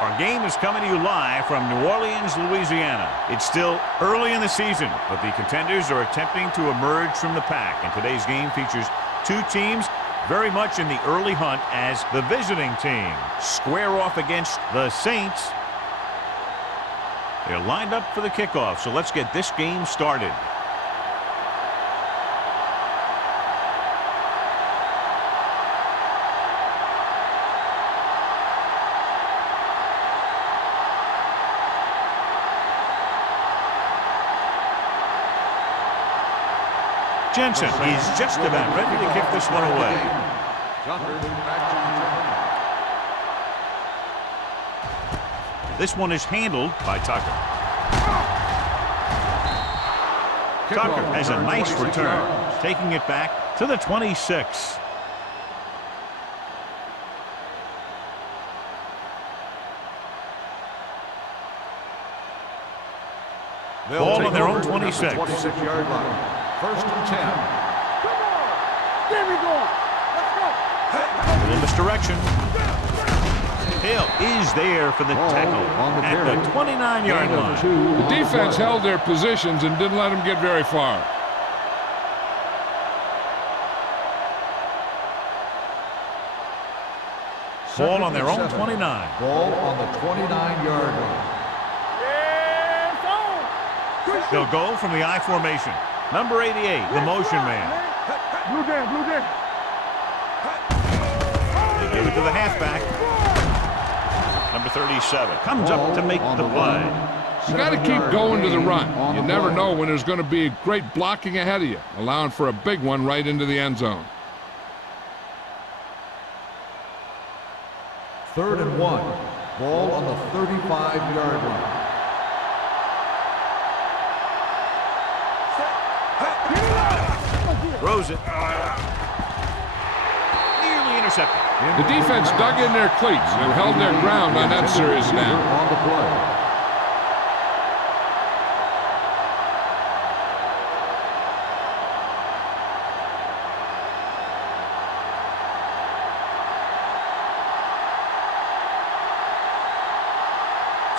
Our game is coming to you live from New Orleans, Louisiana. It's still early in the season, but the contenders are attempting to emerge from the pack. And today's game features two teams very much in the early hunt as the visiting team square off against the Saints. They're lined up for the kickoff, so let's get this game started. Jensen is just about ready to kick this one away. This one is handled by Tucker. Tucker has a nice return, taking it back to the 26. Ball on their own 26. 26-yard line. First and 10. Come on! There we go! Let's go! In this direction. Hill is there for the tackle at the 29-yard line. The defense held their positions and didn't let them get very far. Ball on their own 29. Ball on the 29-yard line. They'll go from the I formation. Number 88, the motion man. Blue down, blue down. They give it to the halfback. Number 37 comes up to make the play. You got to keep going to the run. You never know when there's going to be great blocking ahead of you, allowing for a big one right into the end zone. 3rd and 1. Ball on the 35-yard line. Throws it. Nearly intercepted. The defense dug in their cleats and held their ground on that series down. On the play.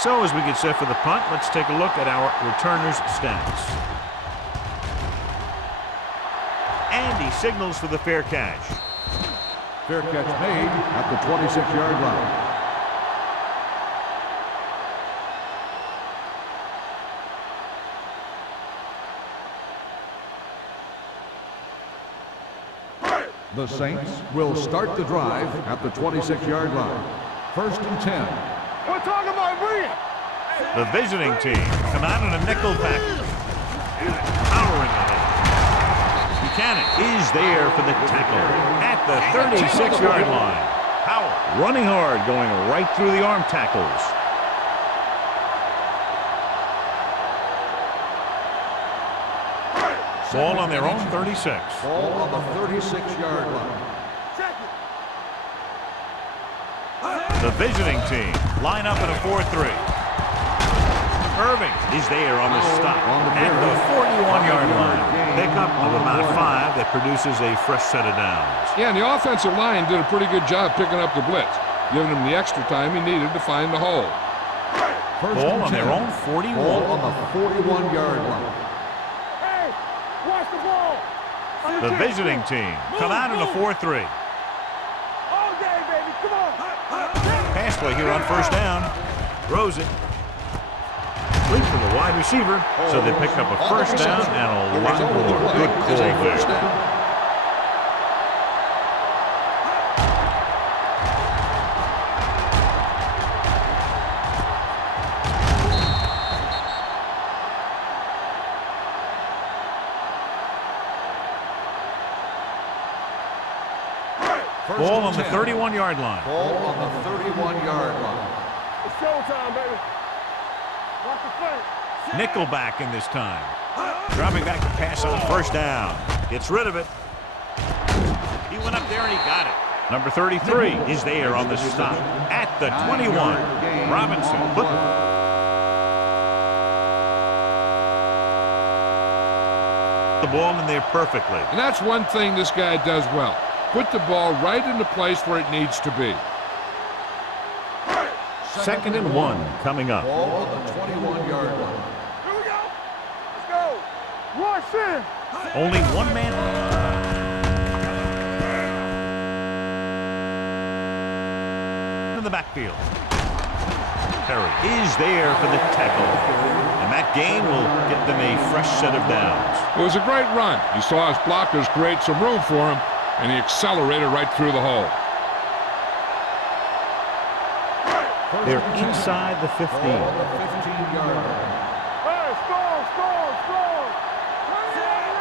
So as we get set for the punt, let's take a look at our returners' stats. And he signals for the fair catch. Fair catch made at the 26-yard line. The Saints will start the drive at the 26-yard line. 1st and 10. We're talking about bringing. The visiting team come out in a nickel package. Powering ahead. Buchanan is there for the tackle at the 36-yard line. Powell running hard, going right through the arm tackles. Ball on their own 36. Ball on the 36-yard line. The visiting team line up in a 4-3. Irving is there on the stop at the 41-yard line. Pickup of about 5 that produces a fresh set of downs. Yeah, and the offensive line did a pretty good job picking up the blitz, giving him the extra time he needed to find the hole. Ball on their own 41. Ball on the 41-yard line. Hey, watch the ball. The visiting team come out in a 4-3. All day, baby. Come on. Pass play here on first down. Throws it. Complete for the wide receiver. So they pick up a first down and a lot more. Good call there. Ball on the 31-yard line. Ball on the 31-yard line. It's showtime, baby. Watch the flank. Nickelback in this time. Dropping back to pass on first down. Gets rid of it. He went up there and he got it. Number 33 is there on the stop at the 21. Robinson put the ball in there perfectly. And that's one thing this guy does well. Put the ball right in the place where it needs to be. 2nd and 1 coming up. Ball on the 21-yard line. Here we go. Let's go. Rush in. Only one man in the backfield. Perry is there for the tackle. And that gain will get them a fresh set of downs. It was a great run. He saw his blockers create some room for him, and he accelerated right through the hole. They're inside the 15. Ball on the 15-yard line. Hey, score. Turn it around.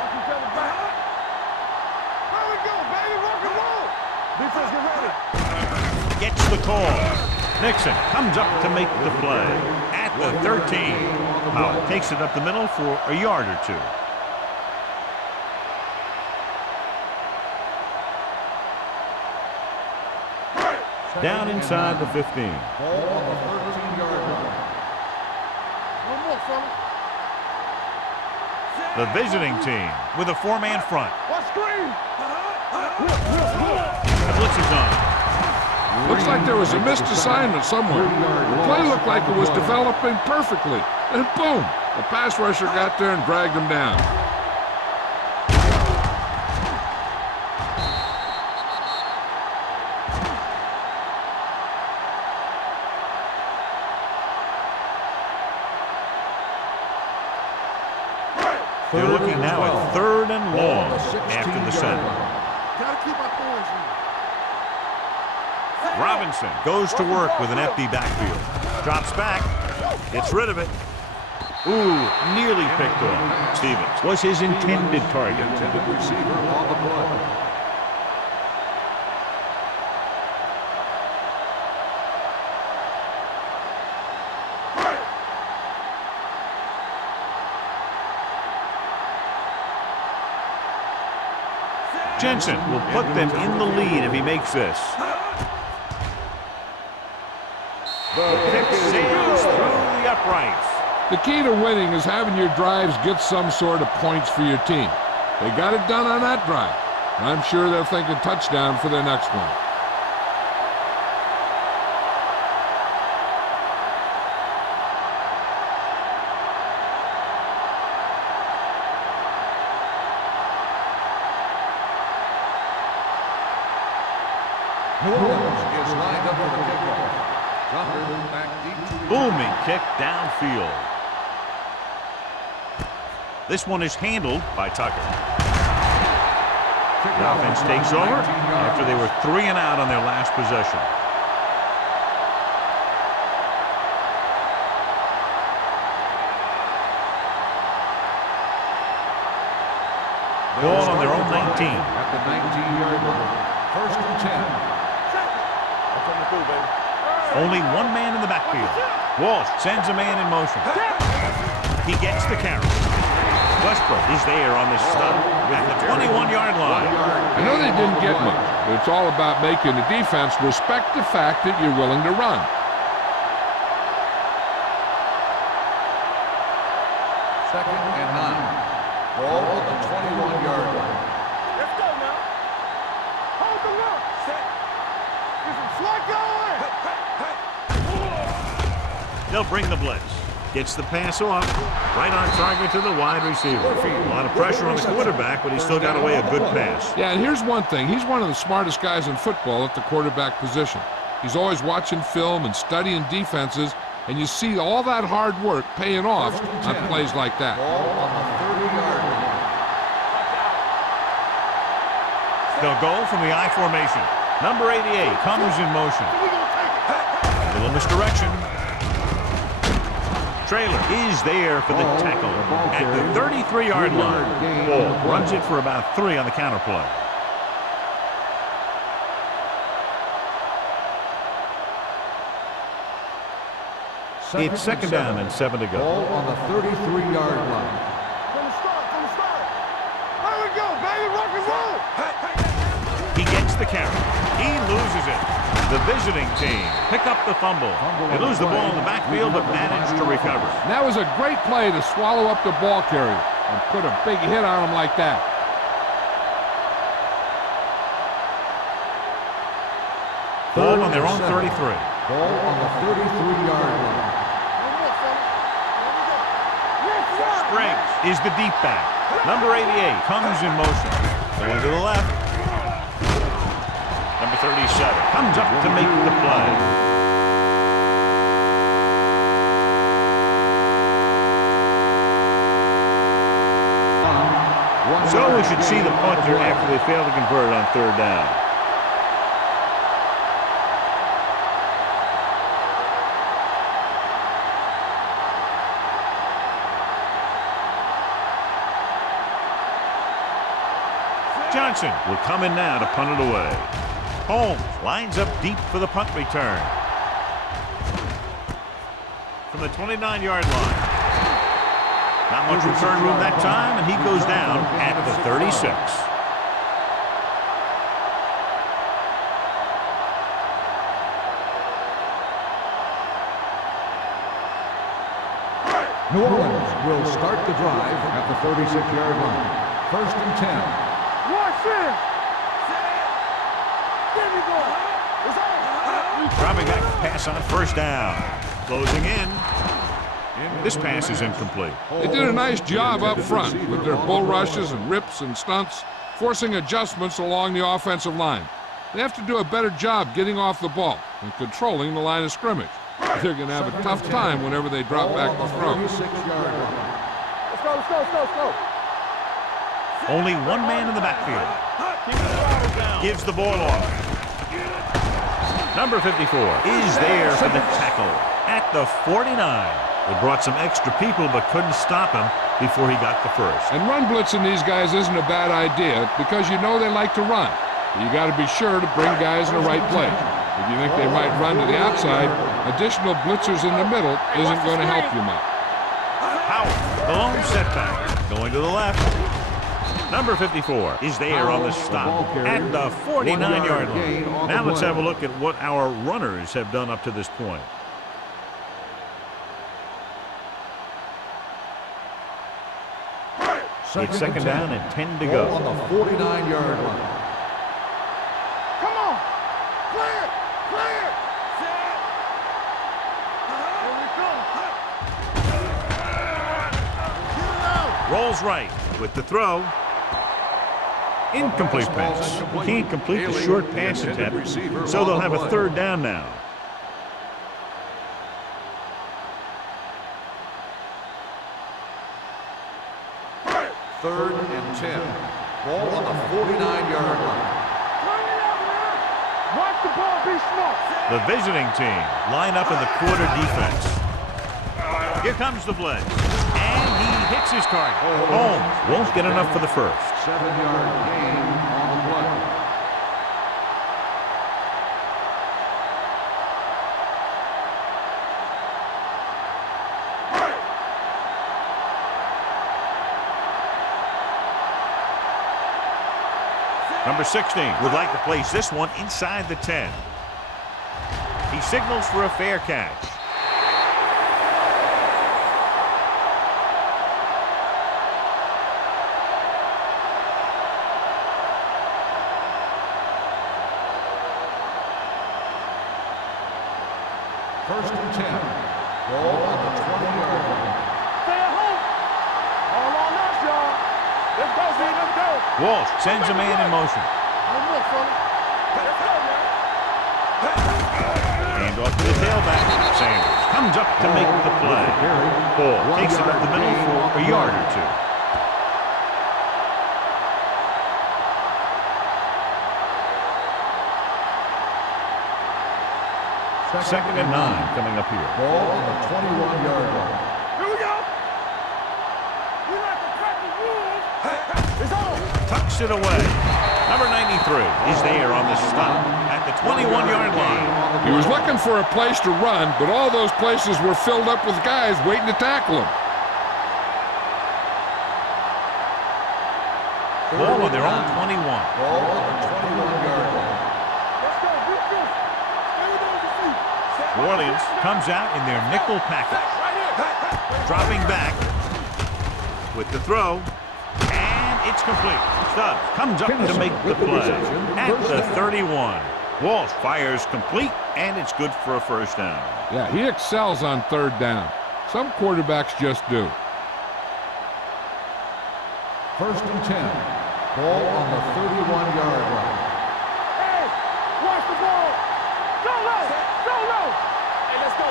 Watch each other back. There we go, baby. Rock and roll. Defense, get ready. Gets the call. Nixon comes up to make the play at the 13. Powell takes it up the middle for a yard or two. Down inside the 15. Ball on the 13-yard line. One more, fella. The visiting team with a 4-man front. Watch screen. The blitz is on. Looks like there was a missed assignment somewhere. The play looked like it was developing perfectly. And boom, the pass rusher got there and dragged him down. They're looking now at 3rd and long after the center. Gotta keep our poise in. Robinson goes to work with an empty backfield. Drops back. Gets rid of it. Ooh, nearly picked off. Stevens was his intended target. Intended receiver on the play. Jensen will put them in the lead if he makes this. The kick sails through the uprights. The key to winning is having your drives get some sort of points for your team. They got it done on that drive. I'm sure they're thinking touchdown for their next one. New Orleans is lined up for the kickoff. Tucker back deep. Booming kick downfield. This one is handled by Tucker. The offense takes over after they were 3 and out on their last possession. Ball on their own 19. At the 19-yard line. 1st and 10. Only one man in the backfield. Walsh sends a man in motion. He gets the carry. Westbrook is there on this stop at the 21-yard line. I know they didn't get much, but it's all about making the defense respect the fact that you're willing to run. Second and 9. Ball on the 21-yard line. Let's go now. Hold the look. Set. Get some slot going. They'll bring the blitz. Gets the pass off. Right on target to the wide receiver. A lot of pressure on the quarterback, but he still got away a good pass. Yeah, and here's one thing. He's one of the smartest guys in football at the quarterback position. He's always watching film and studying defenses, and you see all that hard work paying off on plays like that. Ball on the 30-yard line. They'll go from the I formation. Number 88 comes in motion. A little misdirection. Traylor is there for the tackle at the 33-yard line. Ball runs it for about 3 on the counter play. It's 2nd down and 7 to go. Ball on the 33-yard line. From the start. There we go, baby. Rock and roll. He gets the carry. He loses it. The visiting team pick up the fumble. They lose the ball in the backfield, but manage to recover. And that was a great play to swallow up the ball carrier and put a big hit on him like that. Ball on their own 33. Ball on the 33-yard line. Springs is the deep back. Number 88 comes in motion. Going to the left. Number 37 comes up to make the play. So we should see the punter after they fail to convert on third down. Johnson will come in now to punt it away. Holmes lines up deep for the punt return. From the 29-yard line. Not much return room that time, and he goes down at the 36. New Orleans will start the drive at the 36-yard line. 1st and 10. Watch it! There we go! Dropping back to pass on first down. Closing in. This pass is incomplete. They did a nice job up front with their bull rushes and rips and stunts, forcing adjustments along the offensive line. They have to do a better job getting off the ball and controlling the line of scrimmage. They're going to have a tough time whenever they drop back to throw. Let's go. Only one man in the backfield. Gives the ball off. Number 54 is there for the tackle at the 49. They brought some extra people but couldn't stop him before he got the first. And run blitzing these guys isn't a bad idea because you know they like to run. You got to be sure to bring guys in the right place. If you think they might run to the outside, additional blitzers in the middle isn't going to help you much. Howard, the lone setback, going to the left. Number 54 is there on the stop at the 49-yard line. Now let's have a look at what our runners have done up to this point. It's second down and 10 to go. On the 49-yard line. Come on! Clear! Here we come! Rolls right with the throw. Incomplete pass. Can't complete the short pass attempt, so they'll have a third down now. Third and 10. Ball on the 49-yard line. Watch the ball, be smart. The visiting team line up in the quarter defense. Here comes the blitz. And he hits his target. Holmes won't get enough for the first. 7-yard gain on the play. Number 16 would like to place this one inside the 10. He signals for a fair catch. First and 10. Ball on the 20-yard line. Stay at home. All on us, y'all. Let's go, Z. Let's go. Walsh sends a man in motion. One more, fella. Let's go, man. Hand off to the tailback. Sanders comes up to make the play. Ball takes it up the middle for a yard or two. Second and 9 coming up here. Ball on the 21-yard line. Here we go. We like to crack the rules. It's on. Tucks it away. Number 93 is there on the stop at the 21-yard line. He was looking for a place to run, but all those places were filled up with guys waiting to tackle him. Ball on their own 21. Ball on the 21-yard line. Let's go. Beat this. Stay on your feet. New Orleans comes out in their nickel package. Dropping back with the throw. And it's complete. Stubbs comes up to make the play at the 31. Walsh fires complete, and it's good for a first down. Yeah, he excels on third down. Some quarterbacks just do. 1st and 10. Ball on the 31-yard line. Hey, watch the ball. Go low. Go low. Hey, let's go.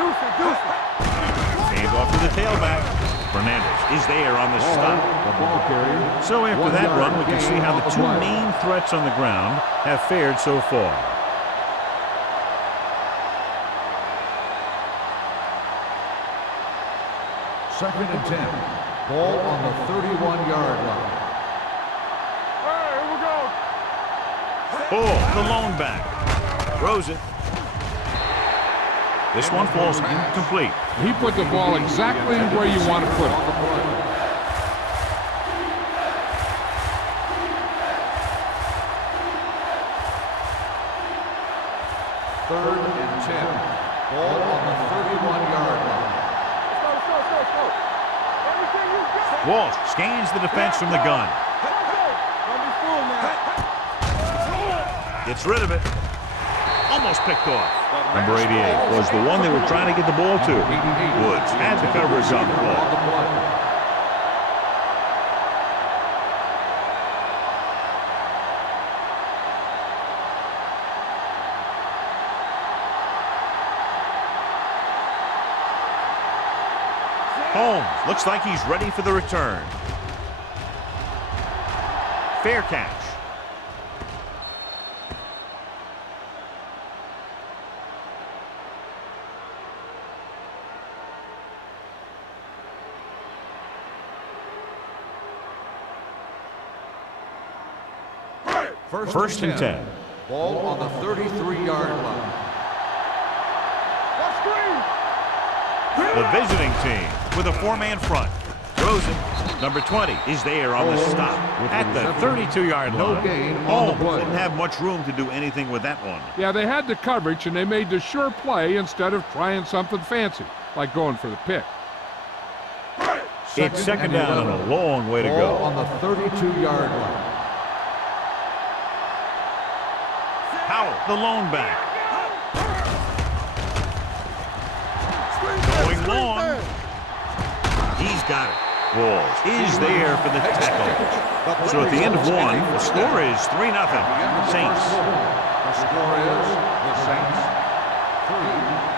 Deuce it, deuce it. Hand off to the tailback. Fernandez is there on the stop. The ball carrier. So after that run, we can see how the two main threats on the ground have fared so far. Second and 10. Ball on the 31-yard line. Hey, here we go. Oh, the lone back. Throws it. This one falls incomplete. He put the ball exactly where you want to put it. Third and 10. Ball on the 31-yard line. Let's go. Everything you got. Walsh scans the defense from the gun. Don't be fooled now. Gets rid of it. Almost picked off. Number 88 was the one they were trying to get the ball to. Woods had the coverage on the ball. Holmes looks like he's ready for the return. Fair catch. First and 10. Ball on the 33-yard line. The visiting team with a four-man front. Throws it. Number 20 is there on the stop at the 32-yard line. No gain on the play. Didn't have much room to do anything with that one. Yeah, they had the coverage, and they made the sure play instead of trying something fancy, like going for the pick. It's second down and a long way to go. Ball on the 32-yard line. Howell, the lone back. Going long. He's got it. Walsh is there for the tackle. So at the end of one, the score is 3-0. Saints. The score is the Saints 3,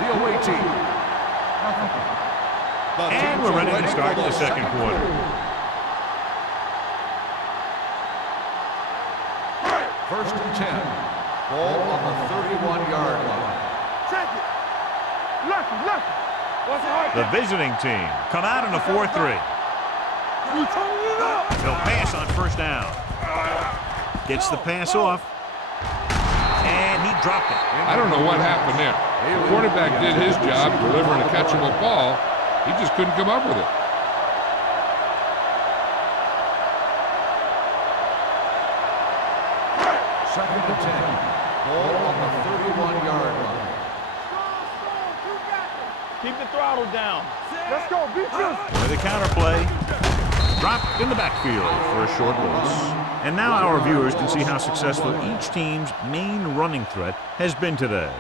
the away team. And we're ready to start the second quarter. First and 10. Ball on the 31-yard line. Check it. Lucky. What's it hard? The visiting team come out in a 4-3. You turning it up. They'll pass on first down. Gets the pass off. And he dropped it. I don't know what happened there. The quarterback did his job delivering a catchable ball. He just couldn't come up with it. Second and 10. Ball on the 31-yard line. Keep the throttle down. Let's go. Be just. With a counterplay. Dropped in the backfield for a short loss. And now our viewers can see how successful each team's main running threat has been today.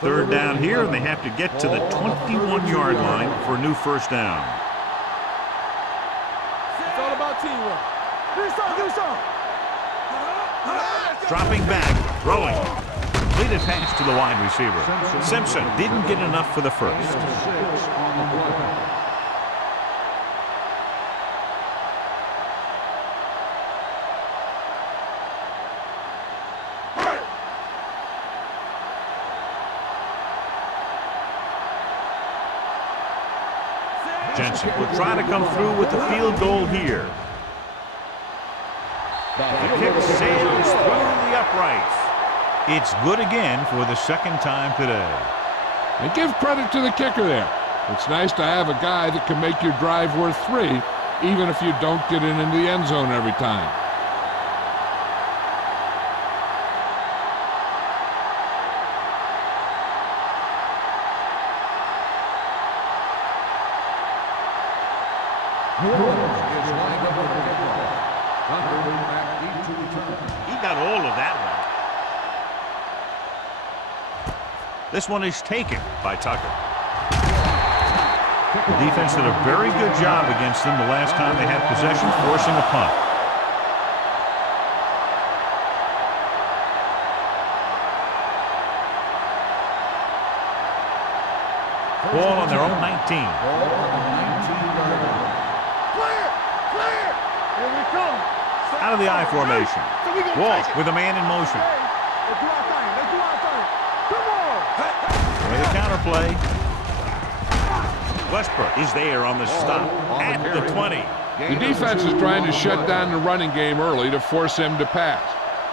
Third down here, and they have to get to the 21-yard line for a new first down. It's all about teamwork. Do some. Dropping back, throwing. Completed pass to the wide receiver. Simpson didn't get enough for the first. 6 on the play. Jensen will try to come through with the field goal here. The kick sails through the uprights. It's good again for the second time today. And give credit to the kicker there. It's nice to have a guy that can make your drive worth 3, even if you don't get in the end zone every time. New Orleans is lined for the kickoff. Tucker back deep to return. He got all of that one. This one is taken by Tucker. The defense did a very good job against them the last time they had possession, forcing a punt. Ball on their own 19. Ball on the 19-yard line. Clear! Clear! Here we come. Out of the I formation. So we gonna Wall take it. with a man in motion. Let's do our thing. Let's do our thing. Come on! With a counterplay. Westbrook is there on the stop at the 20. The defense is trying to shut down the running game early to force him to pass.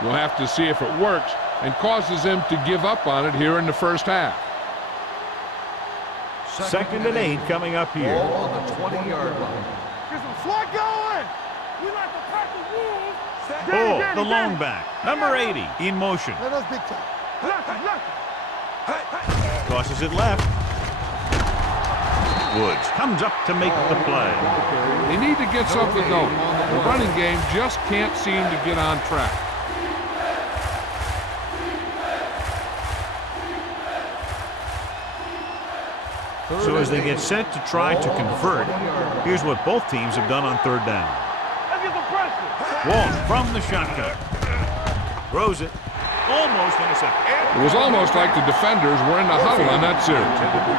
We'll have to see if it works and causes him to give up on it here in the first half. Second and 8 coming up here. Ball on the 20-yard line. Get some swat going! We like to pack the wolves. Ball, the long back. Number 80 in motion. Let us big time. Left. Tosses it left. Woods comes up to make the play. They need to get something going. The running game just can't seem to get on track. So as they get set to try to convert, here's what both teams have done on third down. Let's get some pressure. Wall from the shotgun. Throws it. Almost intercepted. It was almost like the defenders were in the huddle on that series.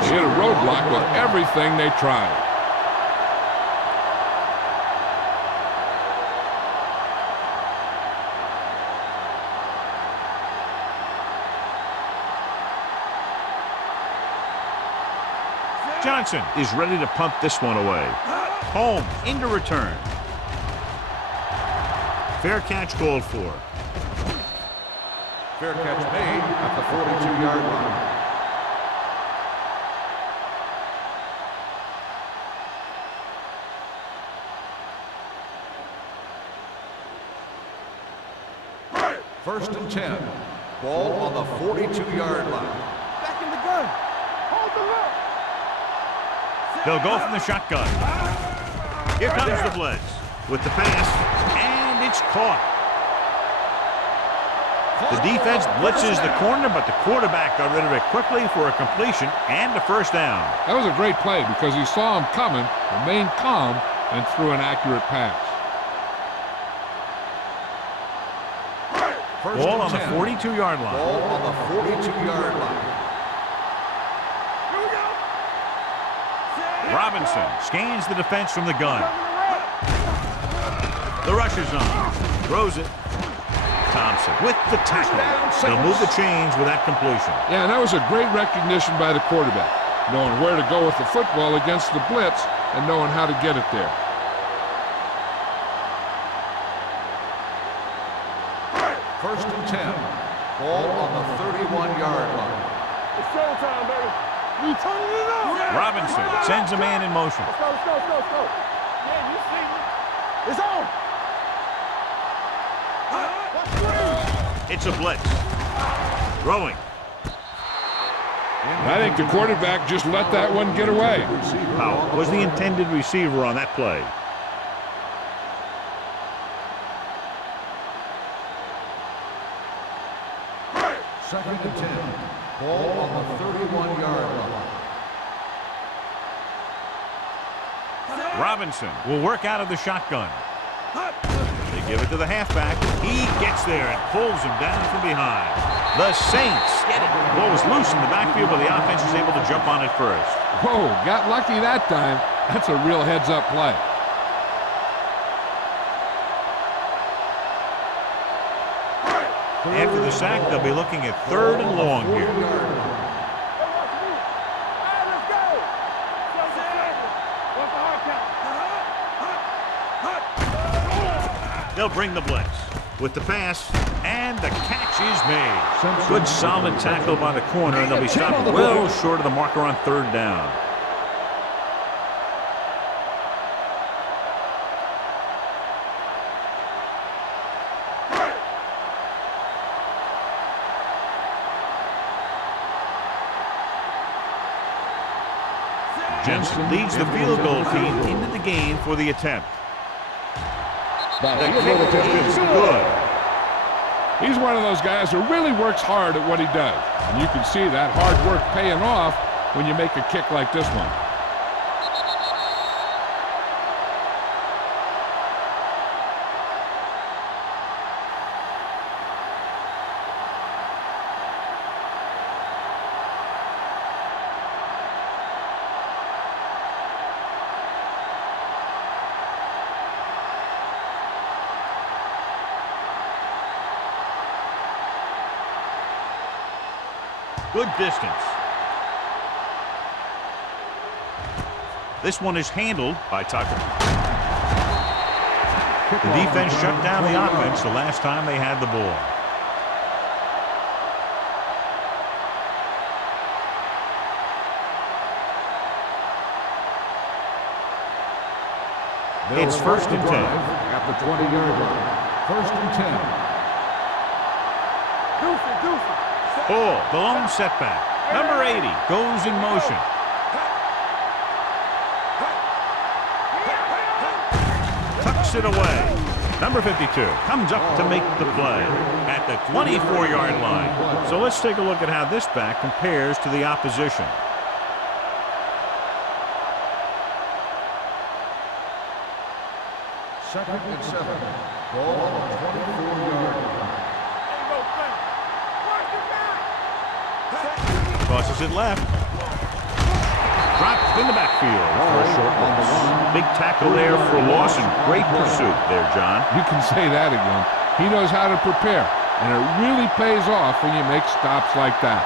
They hit a roadblock with everything they tried. Johnson is ready to punt this one away. Home into return. Fair catch called for. Fair catch made at the 42-yard line. First and 10. Ball on the 42-yard line. Back in the gun. Hold the look. They'll go from the shotgun. Here comes the blitz with the pass, and it's caught. The defense blitzes the corner, but the quarterback got rid of it quickly for a completion and a first down. That was a great play because he saw him coming, remained calm, and threw an accurate pass. Ball on the 42-yard line. Ball on the 42-yard line. Here we go. Robinson scans the defense from the gun. The rush is on. Throws it. Thompson with the tackle. They'll move the chains with that completion. Yeah, and that was a great recognition by the quarterback, knowing where to go with the football against the blitz and knowing how to get it there. First and 10. Ball on the 31-yard line. It's showtime, baby. We turning it up. Robinson sends a man in motion. Let's go. Yeah, you see me. It's on. It's a blitz. Throwing. And I think the quarterback just let that one get away. Powell was the intended receiver on that play. Second and 10. Ball on the 31-yard line. Robinson will work out of the shotgun. They give it to the halfback. He gets there and pulls him down from behind. The Saints get it. The ball was loose in the backfield, but the offense is able to jump on it first. Whoa, got lucky that time. That's a real heads-up play. After the sack, they'll be looking at third and long here. Let's go. What's the hard count? They'll bring the blitz with the pass, and the catch is made. Good solid tackle by the corner, and they'll be stopped well short of the marker on third down. Jensen leads the field goal team into the game for the attempt. The kick is good. He's one of those guys who really works hard at what he does. And you can see that hard work paying off when you make a kick like this one. Good distance. This one is handled by Tucker. The defense shut down the offense the last time they had the ball. It's first and 10. At the 20-yard line. First and 10. Ball, the lone setback. Number 80 goes in motion. Tucks it away. Number 52 comes up to make the play at the 24-yard line. So let's take a look at how this back compares to the opposition. Second and 7. Ball on the 24-yard line. Crosses it left. Dropped in the backfield for a short loss. Big tackle there for loss and great pursuit there, John. You can say that again. He knows how to prepare, and it really pays off when you make stops like that.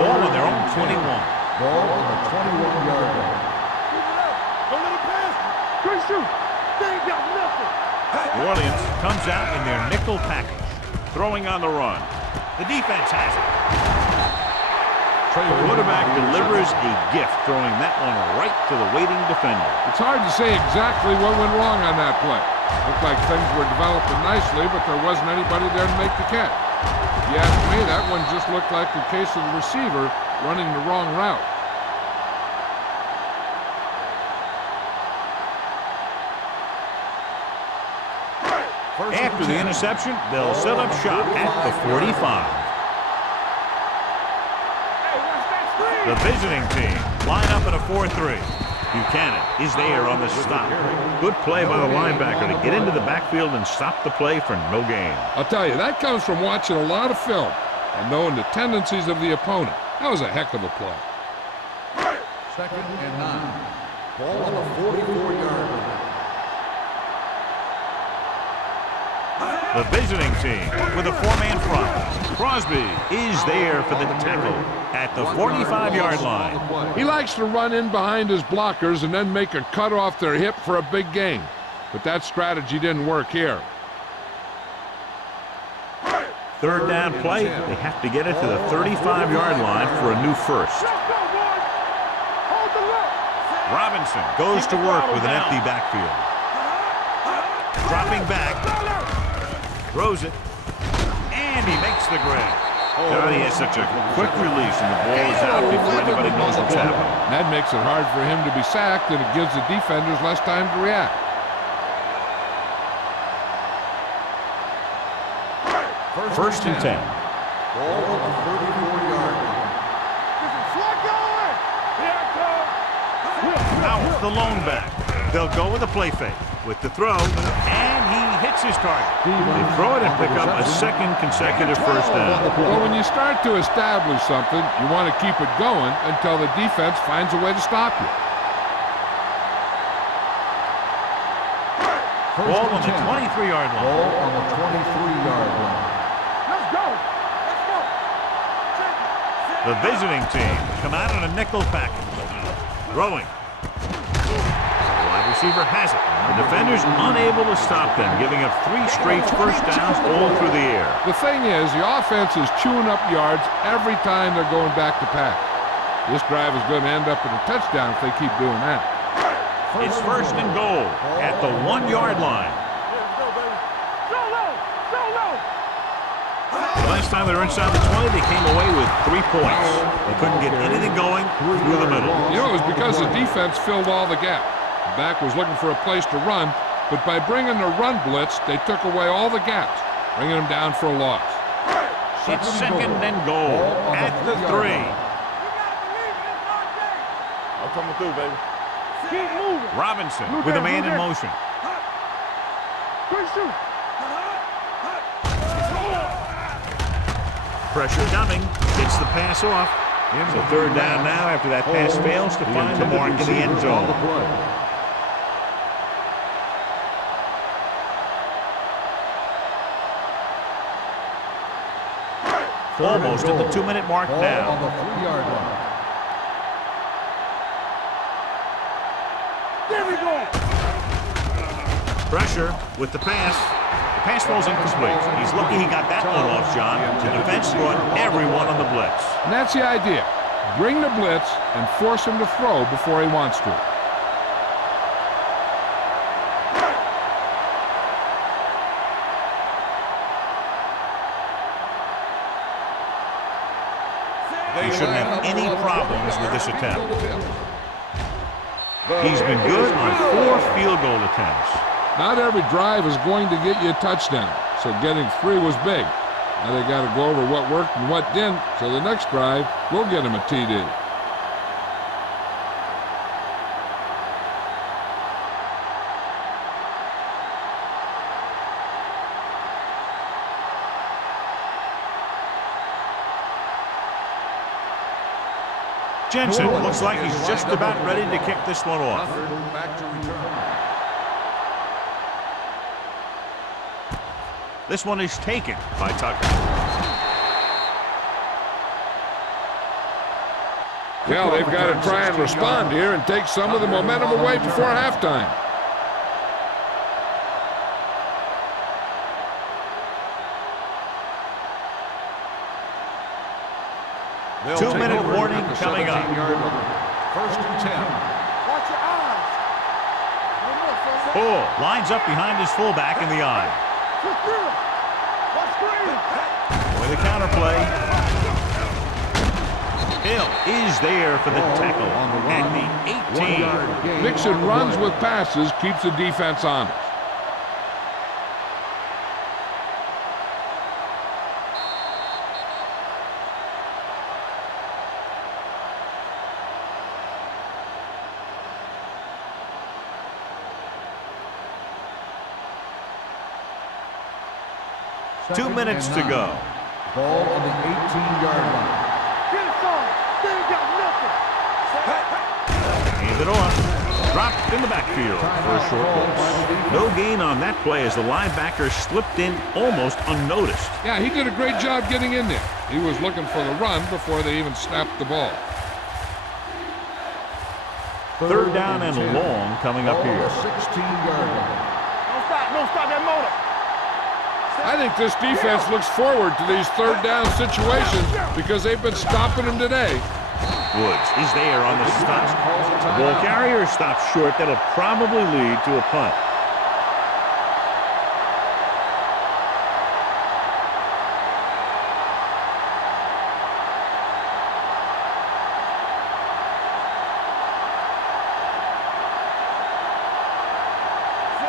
Ball on their own 21. Ball on the 21-yard line. Don't let him pass. Good shoot. They ain't got nothing. New Orleans comes out in their nickel package, throwing on the run. The defense has it. The quarterback delivers a gift, throwing that one right to the waiting defender. It's hard to say exactly what went wrong on that play. Looked like things were developing nicely, but there wasn't anybody there to make the catch. If you ask me, that one just looked like the case of the receiver running the wrong route. After the interception, they'll set up shop at the 45. The visiting team line up at a 4-3. Buchanan is there on the stop. Good play by the linebacker to get into the backfield and stop the play for no gain. I'll tell you, that comes from watching a lot of film and knowing the tendencies of the opponent. That was a heck of a play. Second and 9. Ball on the 44-yard line. The visiting team with a 4-man front. Crosby is there for the tackle at the 45-yard line. He likes to run in behind his blockers and then make a cut off their hip for a big gain. But that strategy didn't work here. Third down play, they have to get it to the 35-yard line for a new first. Robinson goes to work with an empty backfield. Dropping back. Throws it. And he makes the grab. God, he has such a quick release, and the ball is out before anybody knows what's happening. That makes it hard for him to be sacked, and it gives the defenders less time to react. First and 10. Ball on the 34-yard line. Out the lone back. They'll go with a play fake with the throw, and he hits his target. They throw it and pick up a second consecutive first down. Well, when you start to establish something, you want to keep it going until the defense finds a way to stop you. Ball on the 23-yard line. Ball on the 23-yard line. Let's go. Let's go. The visiting team come out in a nickel package. Throwing. The wide receiver has it. The defenders unable to stop them, giving up 3 straight first downs all through the air. The thing is, the offense is chewing up yards every time they're going back to pass. This drive is going to end up in a touchdown if they keep doing that. It's first and goal at the 1-yard line. The last time they were inside the 20, they came away with 3 points. They couldn't get anything going through the middle. You know, it was because the defense filled all the gaps. The back was looking for a place to run, but by bringing the run blitz, they took away all the gaps, bringing them down for a loss. It's second and goal at the 3. I'm coming through, baby. Keep moving. Robinson with a man in motion. Quick shoot. Pressure coming. Gets the pass off. So third down now after that pass fails to find the mark in the end zone. Almost at the 2-minute mark now. On the 3-yard line. There we go. Pressure with the pass. The pass falls incomplete. He's lucky he got that one off, John. The defense brought everyone on the blitz. And that's the idea. Bring the blitz and force him to throw before he wants to. He shouldn't have any problems with this attempt. He's been good on 4 field goal attempts. Not every drive is going to get you a touchdown, so getting 3 was big. Now they got to go over what worked and what didn't, so the next drive will get him a TD. Jensen looks like he's just about ready to kick this one off. Back to return. This one is taken by Tucker. Well, they've got to try and respond here and take some of the momentum away before halftime. Two-minute warning coming up. First and 10. Watch your eyes. No more, son. Bull lines up behind his fullback in the eye. Switch good. Watch screen. With a counterplay. Hill is there for the tackle at the 18. Mixing runs with passes keeps the defense honest. Two minutes to go. Ball on the 18-yard line. Get it, son. They ain't got nothing. Hand it off. Dropped in the backfield for a short loss. No gain on that play as the linebacker slipped in almost unnoticed. Yeah, he did a great job getting in there. He was looking for the run before they even snapped the ball. Third down and long coming up here. 16-yard line. Don't stop that motor. I think this defense looks forward to these third down situations because they've been stopping them today. Woods is there on the stop. The ball carrier stops short. That'll probably lead to a punt.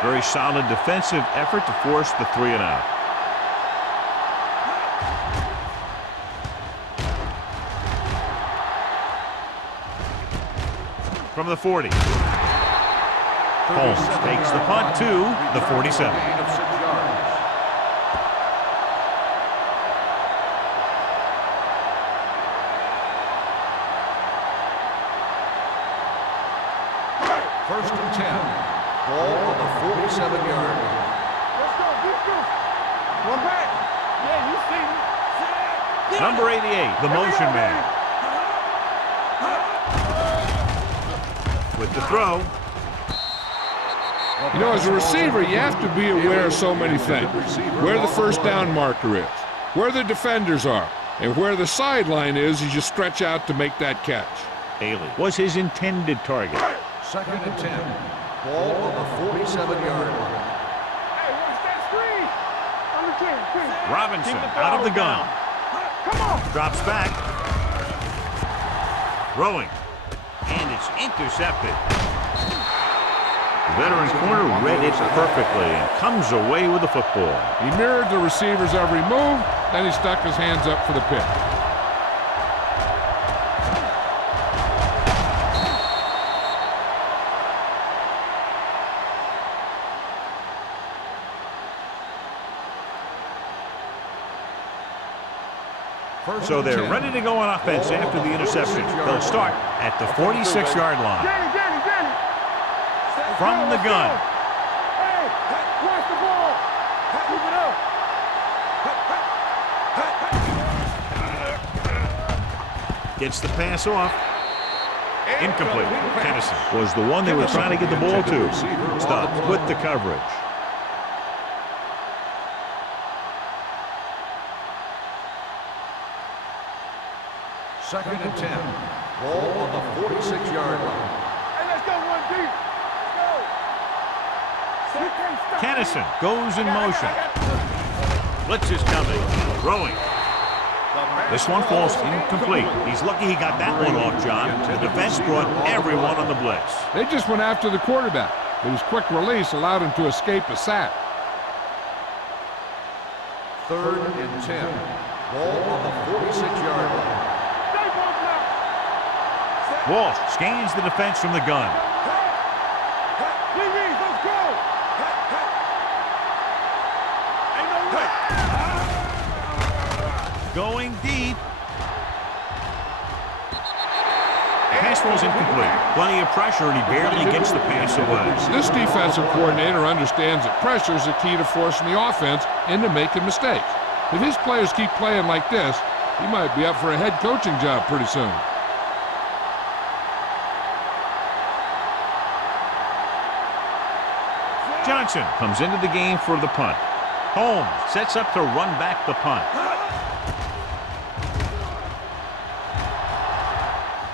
Very solid defensive effort to force the 3 and out. From the 40. Holmes takes the punt to the 47. Gain of 6 yards. First and 10. Ball on the 47-yard line. Let's go. Defense. One back. Yeah, you see me. Number 88, the motion man. With the throw. You know, as a receiver, you have to be aware of so many things. Where the first down marker is, where the defenders are, and where the sideline is as you stretch out to make that catch. Bailey was his intended target. Second and 10. Ball on the 47-yard line. Hey, watch that screen. On the 10. Robinson out of the gun. Come on. Drops back. Throwing. And it's intercepted. Veteran corner read it perfectly and comes away with the football. He mirrored the receiver's every move, then he stuck his hands up for the pick. So they're ready to go on offense after the interception. They'll start at the 46-yard line. From the gun. Hey, watch the ball. Keep it up. Gets the pass off. Incomplete. Tennyson was the one they were trying to get the ball to. Stopped with the coverage. Second and 10. Ball on the 46-yard line. Hey, let's go one deep. Let's go. Tennyson goes in motion. Blitz is coming. Throwing. This one falls incomplete. He's lucky he got that one off, John. The defense brought everyone on the blitz. They just went after the quarterback, but his quick release allowed him to escape a sack. Third and 10. Ball on the 46-yard line. Walsh scans the defense from the gun. Let's go. Ain't no way. Going deep. Pass falls incomplete. Plenty of pressure, and he barely gets the pass away. This defensive coordinator understands that pressure is the key to forcing the offense into making mistakes. If his players keep playing like this, he might be up for a head coaching job pretty soon. Johnson comes into the game for the punt. Holmes sets up to run back the punt.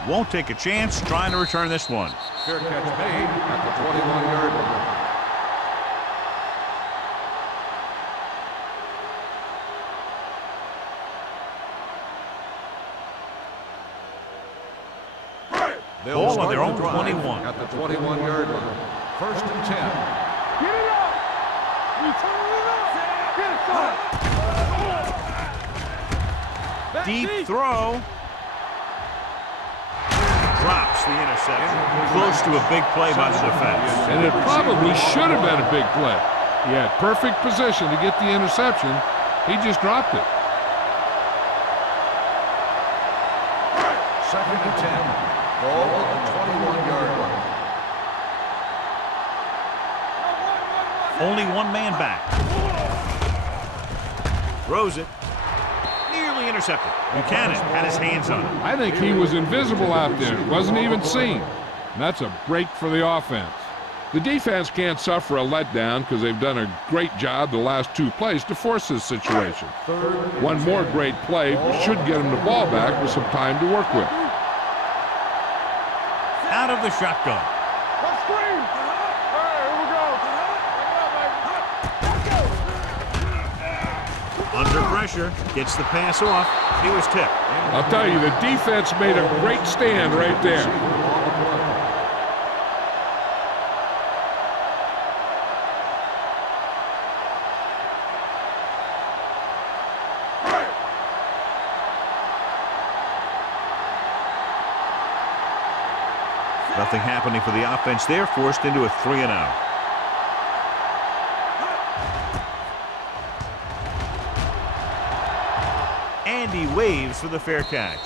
Won't take a chance trying to return this one. Fair catch made at the 21-yard line. Ball on their own 21. At the 21-yard line. First and 10. Get it up. You turn it up. Get it, son. Deep throw. Drops the interception. Close to a big play by the defense. And it probably should have been a big play. He had perfect position to get the interception. He just dropped it. Second and 10. Ball on the 21-yard line. Only one man back. Throws it. Nearly intercepted. Buchanan had his hands on it. I think he was invisible out there. Wasn't even seen. And that's a break for the offense. The defense can't suffer a letdown because they've done a great job the last two plays to force this situation. One more great play should get them the ball back with some time to work with. Out of the shotgun. Let's scream. All right, here we go. Under pressure. Gets the pass off. He was tipped. I'll tell you, the defense made a great stand right there. Nothing happening for the offense there. Forced into a 3-and-out. And he waves for the fair catch.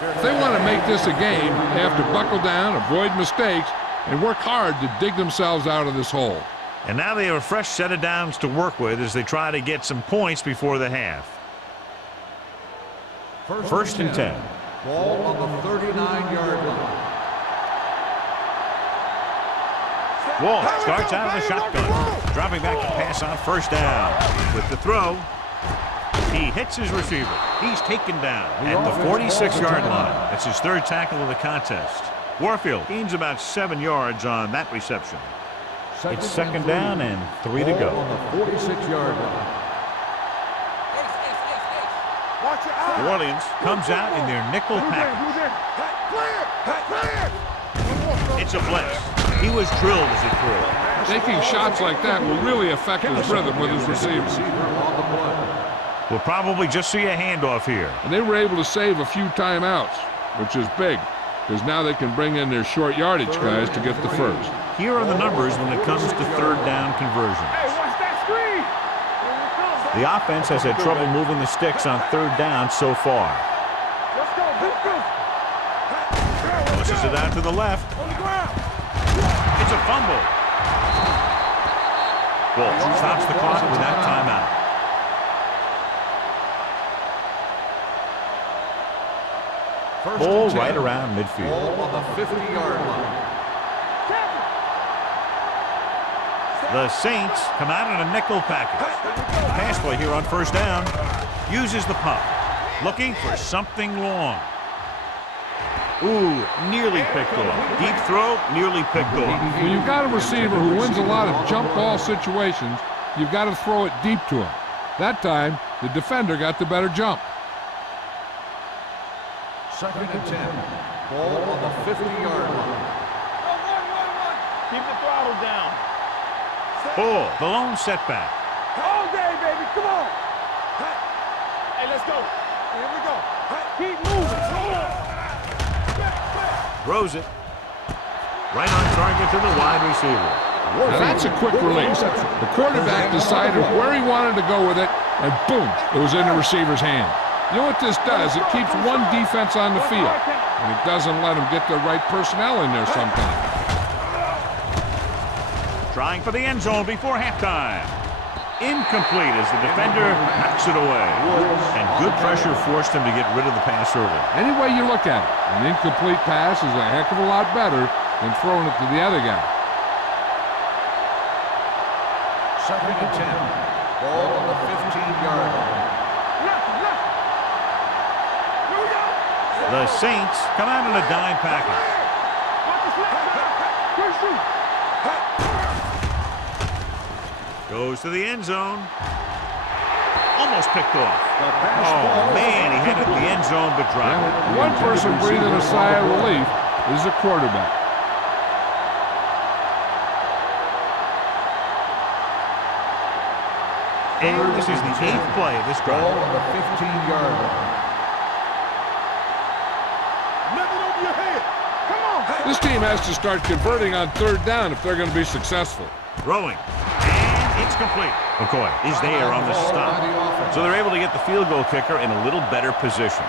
If they want to make this a game, they have to buckle down, avoid mistakes, and work hard to dig themselves out of this hole. And now they have a fresh set of downs to work with as they try to get some points before the half. First and 10. Ball on the 39-yard line. Wall starts out of the shotgun. Dropping back to pass on first down. With the throw, he hits his receiver. He's taken down at the 46-yard line. That's his third tackle of the contest. Warfield gains about 7 yards on that reception. It's second down and 3 to go. On the 46-yard line. Watch it out. New Orleans comes out in their nickel package. Clear. It's a blitz. He was drilled as he threw. Taking shots like that will really affect his rhythm with his receivers. We'll probably just see a handoff here. And they were able to save a few timeouts, which is big, because now they can bring in their short yardage guys to get the first. Here are the numbers when it comes to third down conversions. Hey, watch that screen. The offense has had trouble moving the sticks on third down so far. Let's go, let's go. Pushes it out to the left. On the ground. It's a fumble. Bull stops the clock with that timeout. Ball right around midfield. Ball on the 50-yard line. The Saints come out in a nickel package. Pass play here on first down. Uses the pump. Looking for something long. Ooh, nearly picked off. Deep throw, nearly picked off. When you've got a receiver who wins a lot of jump ball situations, you've got to throw it deep to him. That time, the defender got the better jump. 2nd and 10. Ball on the 50-yard line. Keep the throttle down. Bull, the lone setback. All day, baby. Come on. Hey, let's go. Here we go. Keep moving. Hold on. Throws it. Right on target to the wide receiver. Now that's a quick release. The quarterback decided where he wanted to go with it, and boom, it was in the receiver's hand. You know what this does? It keeps one defense on the field, and it doesn't let them get the right personnel in there sometimes. Trying for the end zone before halftime. Incomplete as the defender knocks it away. And good pressure forced him to get rid of the pass early. Any way you look at it, an incomplete pass is a heck of a lot better than throwing it to the other guy. 2nd and 10. Ball on the 15-yard line. The Saints come out in a dime package. Goes to the end zone. Almost picked off. Oh, man, he headed the end zone but dropped it. One person breathing a sigh of relief is the quarterback. And this is the 8th play of this drive. Ball on the 15-yard line. This team has to start converting on third down if they're going to be successful. Throwing. And it's complete. McCoy is there on the stop. So they're able to get the field goal kicker in a little better position.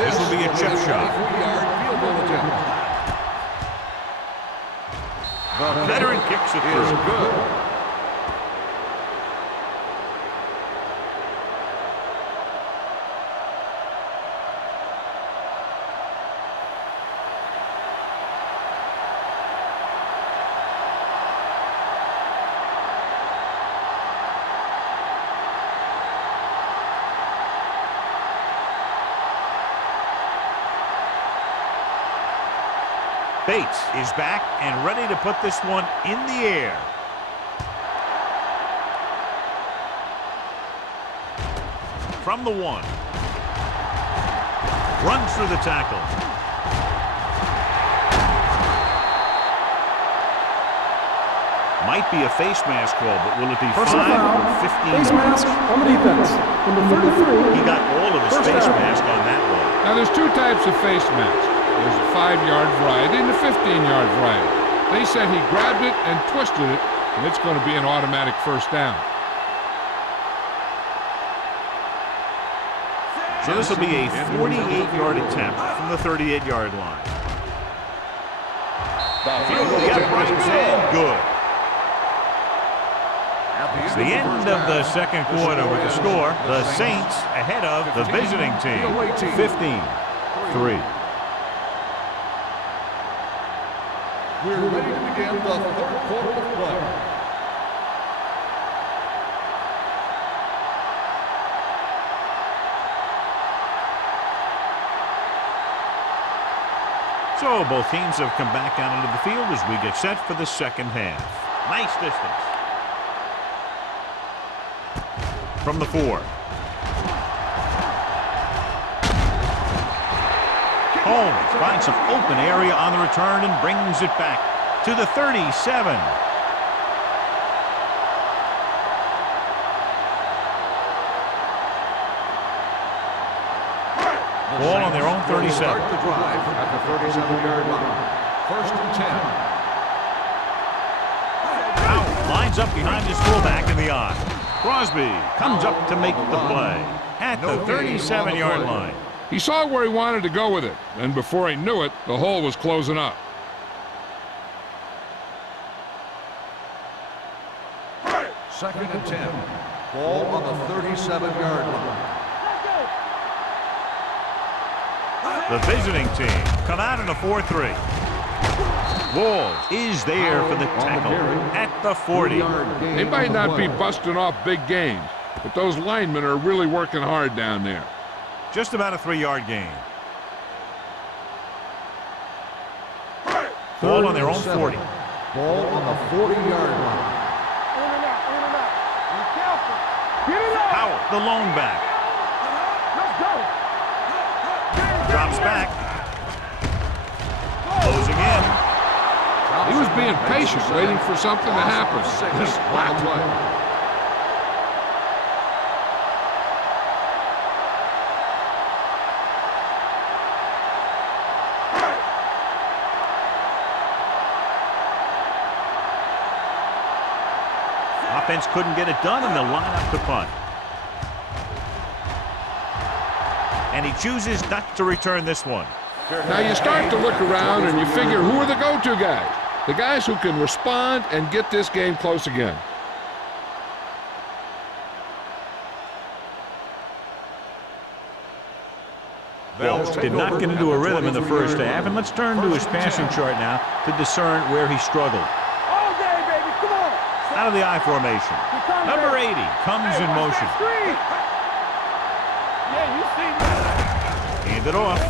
This will be a chip shot. 3-yard field goal attempt. The veteran kicks it through. Good. Bates is back and ready to put this one in the air. From the 1. Runs through the tackle. Might be a face mask call, but will it be 5 or 15? Face mask on the defense. Number 33. He got all of his face mask on that one. Now, there's two types of face masks. There's a 5-yard variety and a 15-yard variety. They said he grabbed it and twisted it, and it's going to be an automatic first down. So this will be a 48-yard attempt from the 38-yard line. Through the uprights and good. It's the end of the second quarter with the score. The Saints ahead of the visiting team, 15-3. We're ready to begin the 3rd quarter of play. So So both teams have come back down into the field as we get set for the second half. Nice distance. From the 4. Holmes finds some open area on the return and brings it back to the 37. Ball on their own 37. Start the drive at the 37-yard line. First and 10. Powell lines up behind his fullback in the eye. Crosby comes up to make the play at the 37-yard line. He saw where he wanted to go with it, and before he knew it, the hole was closing up. Second and 10. Ball on the 37-yard line. The visiting team come out in a 4-3. Walls is there for the tackle at the 40. They might not be busting off big gains, but those linemen are really working hard down there. Just about a 3-yard gain. Ball on their own 40. Ball on the 40-yard line. In and out, in and out. Be careful. Get it up. Powell, the lone back. Let's go. Drops back. Closing in. He was being patient, waiting for something to happen. Just whack. Offense couldn't get it done, and they'll line up to punt. And he chooses not to return this one. Now you start to look around and you figure, who are the go-to guys? The guys who can respond and get this game close again. Bell did not get into a rhythm in the first half, and let's turn to his passing chart now to discern where he struggled. All day, baby. Come on. Out of the I formation. Number 80 comes in motion. Yeah, you see that. Hand it off.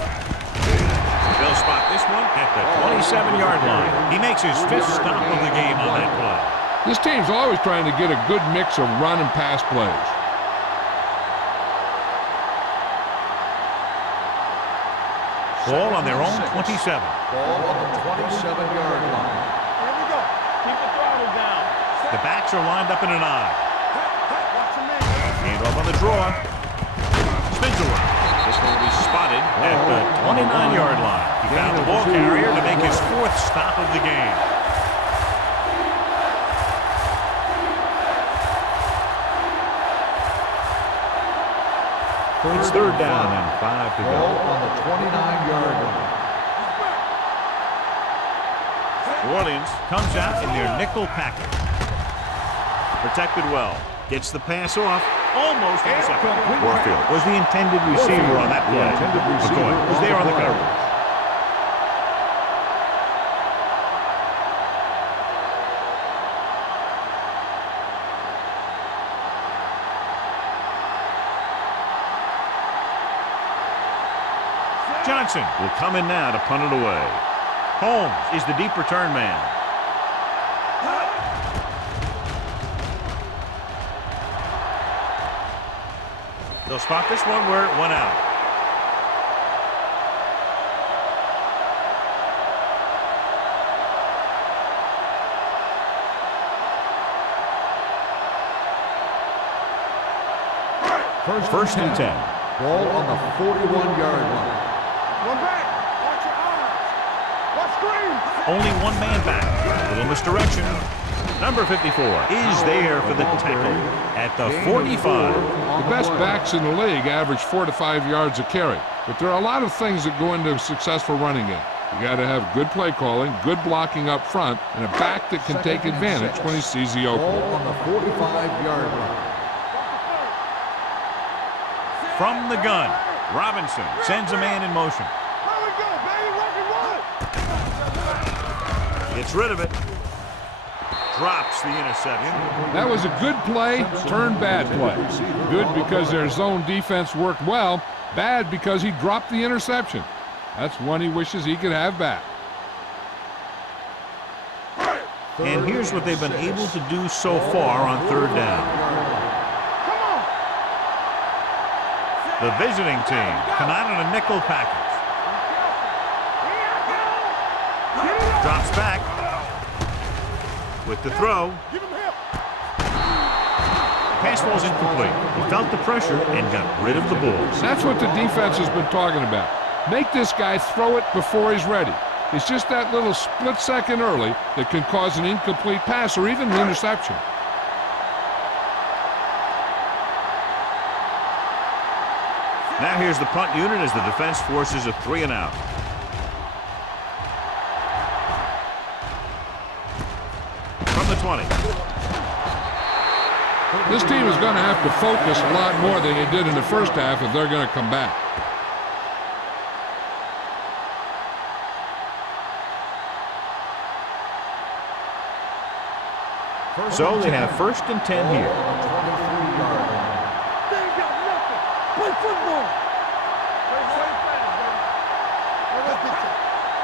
They'll spot this one at the 27-yard line. He makes his 5th stop of the game on that play. This team's always trying to get a good mix of run and pass plays. Ball on their own 27. Ball on the 27-yard line. Here we go. Keep the throttle down. The backs are lined up in an I. Watch your man. Hand off on the draw. Spins around. This one will be spotted at the 29-yard line. He found the ball carrier to make his 4th stop of the game. It's 3rd down and 5 to go. Ball on the 29-yard line. New Orleans comes out in their nickel package. Protected well. Gets the pass off. Almost intercepted. Warfield was the intended receiver on that play. McCoy was there on the coverage. Johnson will come in now to punt it away. Holmes is the deep return man. They'll spot this one where it went out. First and 10. Ball on the 41-yard line. One back. Watch your eyes. Watch screen. Only one man back. A little misdirection. Number 54 is there for the tackle at the 45. The best backs in the league average 4 to 5 yards a carry, but there are a lot of things that go into a successful running game. You got to have good play calling, good blocking up front, and a back that can take advantage when he sees the Ball opening. on the 45-yard line. From the gun, Robinson sends a man in motion. Here we go, baby. Rock and roll. Gets rid of it. Drops the interception. That was a good play, turned bad play. Good because their zone defense worked well, bad because he dropped the interception. That's one he wishes he could have back. And here's what they've been able to do so far on third down. Come on. The visiting team come out in a nickel package. Drops back with the throw. Give him help. Pass ball's incomplete. He felt the pressure and got rid of the ball. That's what the defense has been talking about. Make this guy throw it before he's ready. It's just that little split second early that can cause an incomplete pass or even an interception. Now here's the punt unit as the defense forces a 3 and out. From the 20. This team is going to have to focus a lot more than they did in the first half if they're going to come back. So they have 1st and 10 here. They ain't got nothing. Play football.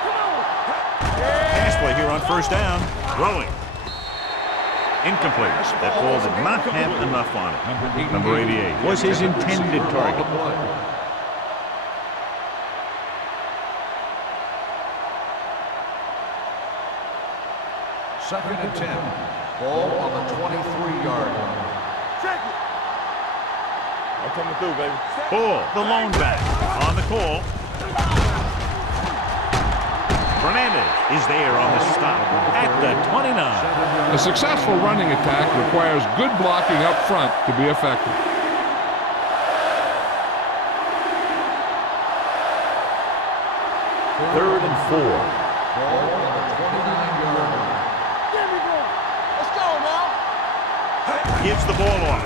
Come on. Pass play here on 1st down. Throwing. Incomplete. That ball did not have enough on it. Number 88 was his intended target. Second and 10. Ball on the 23-yard line. Check it. I'm coming through, baby. Ball, the lone back on the call. Fernandez is there on the stop at the 29. A successful running attack requires good blocking up front to be effective. Third and 4. Ball on the 29-yard line. There we go. Let's go now. Gives the ball off.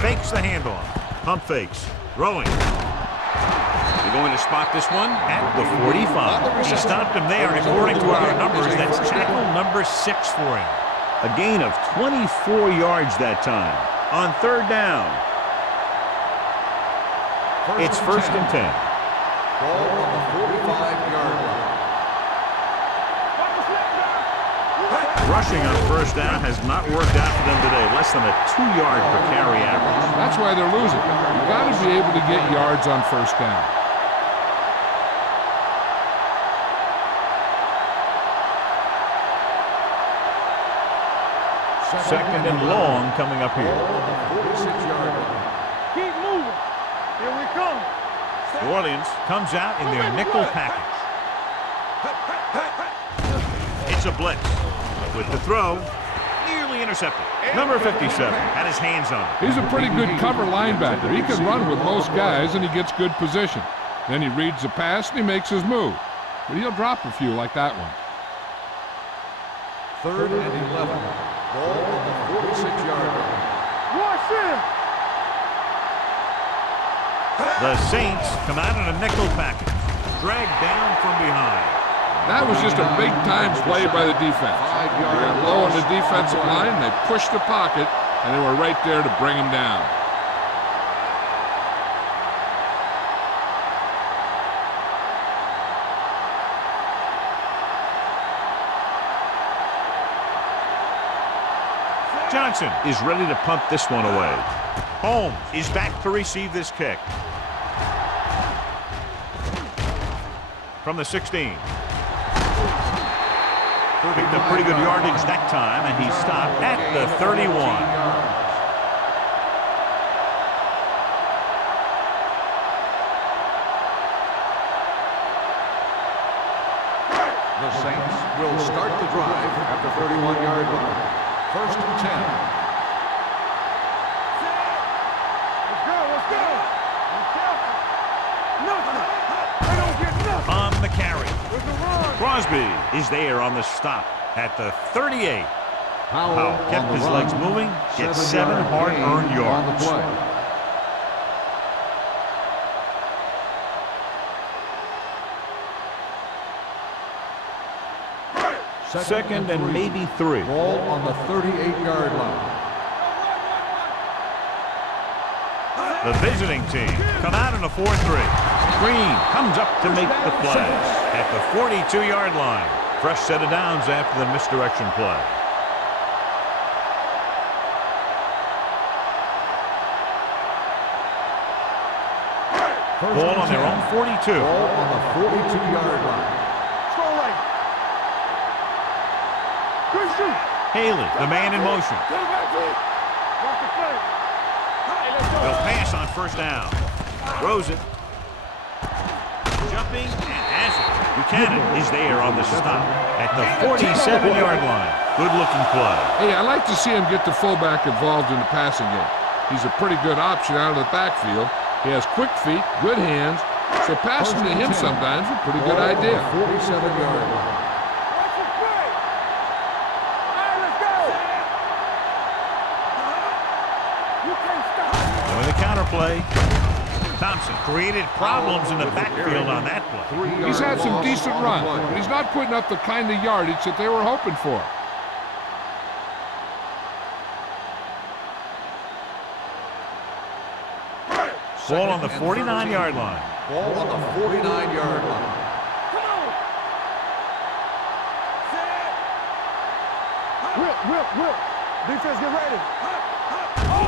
Fakes the handoff. Pump fakes. Throwing. They're going to spot this one at the 45. He stopped him there, and according to our numbers, that's tackle number 6 for him. A gain of 24 yards that time. On third down, it's 1st and 10. Ball on the 45-yard line. Rushing on 1st down has not worked out for them today. Less than a 2-yard per carry average. That's why they're losing. You've got to be able to get yards on 1st down. Second and long coming up here. Ball on the 46-yard line. Keep moving. Here we come. New Orleans comes out in their nickel package. It's a blitz. With the throw, nearly intercepted. Number 57 had his hands on it. He's a pretty good cover linebacker. He can run with most guys, and he gets good position. Then he reads the pass, and he makes his move. But he'll drop a few like that one. 3rd and 11. Ball on the 46-yard line. Watch this. The Saints come out in a nickel package. Dragged down from behind. That was just a big-time play by the defense. They got low on the defensive line, they pushed the pocket, and they were right there to bring him down. Johnson is ready to punt this one away. Holmes is back to receive this kick. From the 16. Picked up pretty good yardage that time, and he stopped at the 31. The Saints will start the drive at the 31-yard line. 1st and 10. Let's go. Let's go. Be careful. Nothing. They don't get nothing. On the carry. There's a run. Crosby is there on the stop at the 38. Powell kept his legs moving, gets 7 hard-earned yards. On the play. Second and maybe 3. Ball on the 38-yard line. The visiting team come out in a 4-3. Green comes up to make the play at the 42-yard line. Fresh set of downs after the misdirection play. Ball on their own 42. Ball on the 42-yard line. Strong right. Good shoot. Haley, the man in motion. Get it back, kid. Watch the play. Hey, let's go. They'll pass on first down. Throws it. Jumping and has it. Buchanan is there on the stop at the 47-yard line. Good-looking play. Hey, I like to see him get the fullback involved in the passing game. He's a pretty good option out of the backfield. He has quick feet, good hands, so passing to him sometimes is a pretty good idea. 47-yard line. Watch the play. All right, let's go. You can't stop. With the counterplay, Thompson created problems in the backfield on that play. He's had some decent runs, but he's not putting up the kind of yardage that they were hoping for. Ball on the 49-yard line. Ball on the 49-yard line. Come on. Whip. Defense, get ready.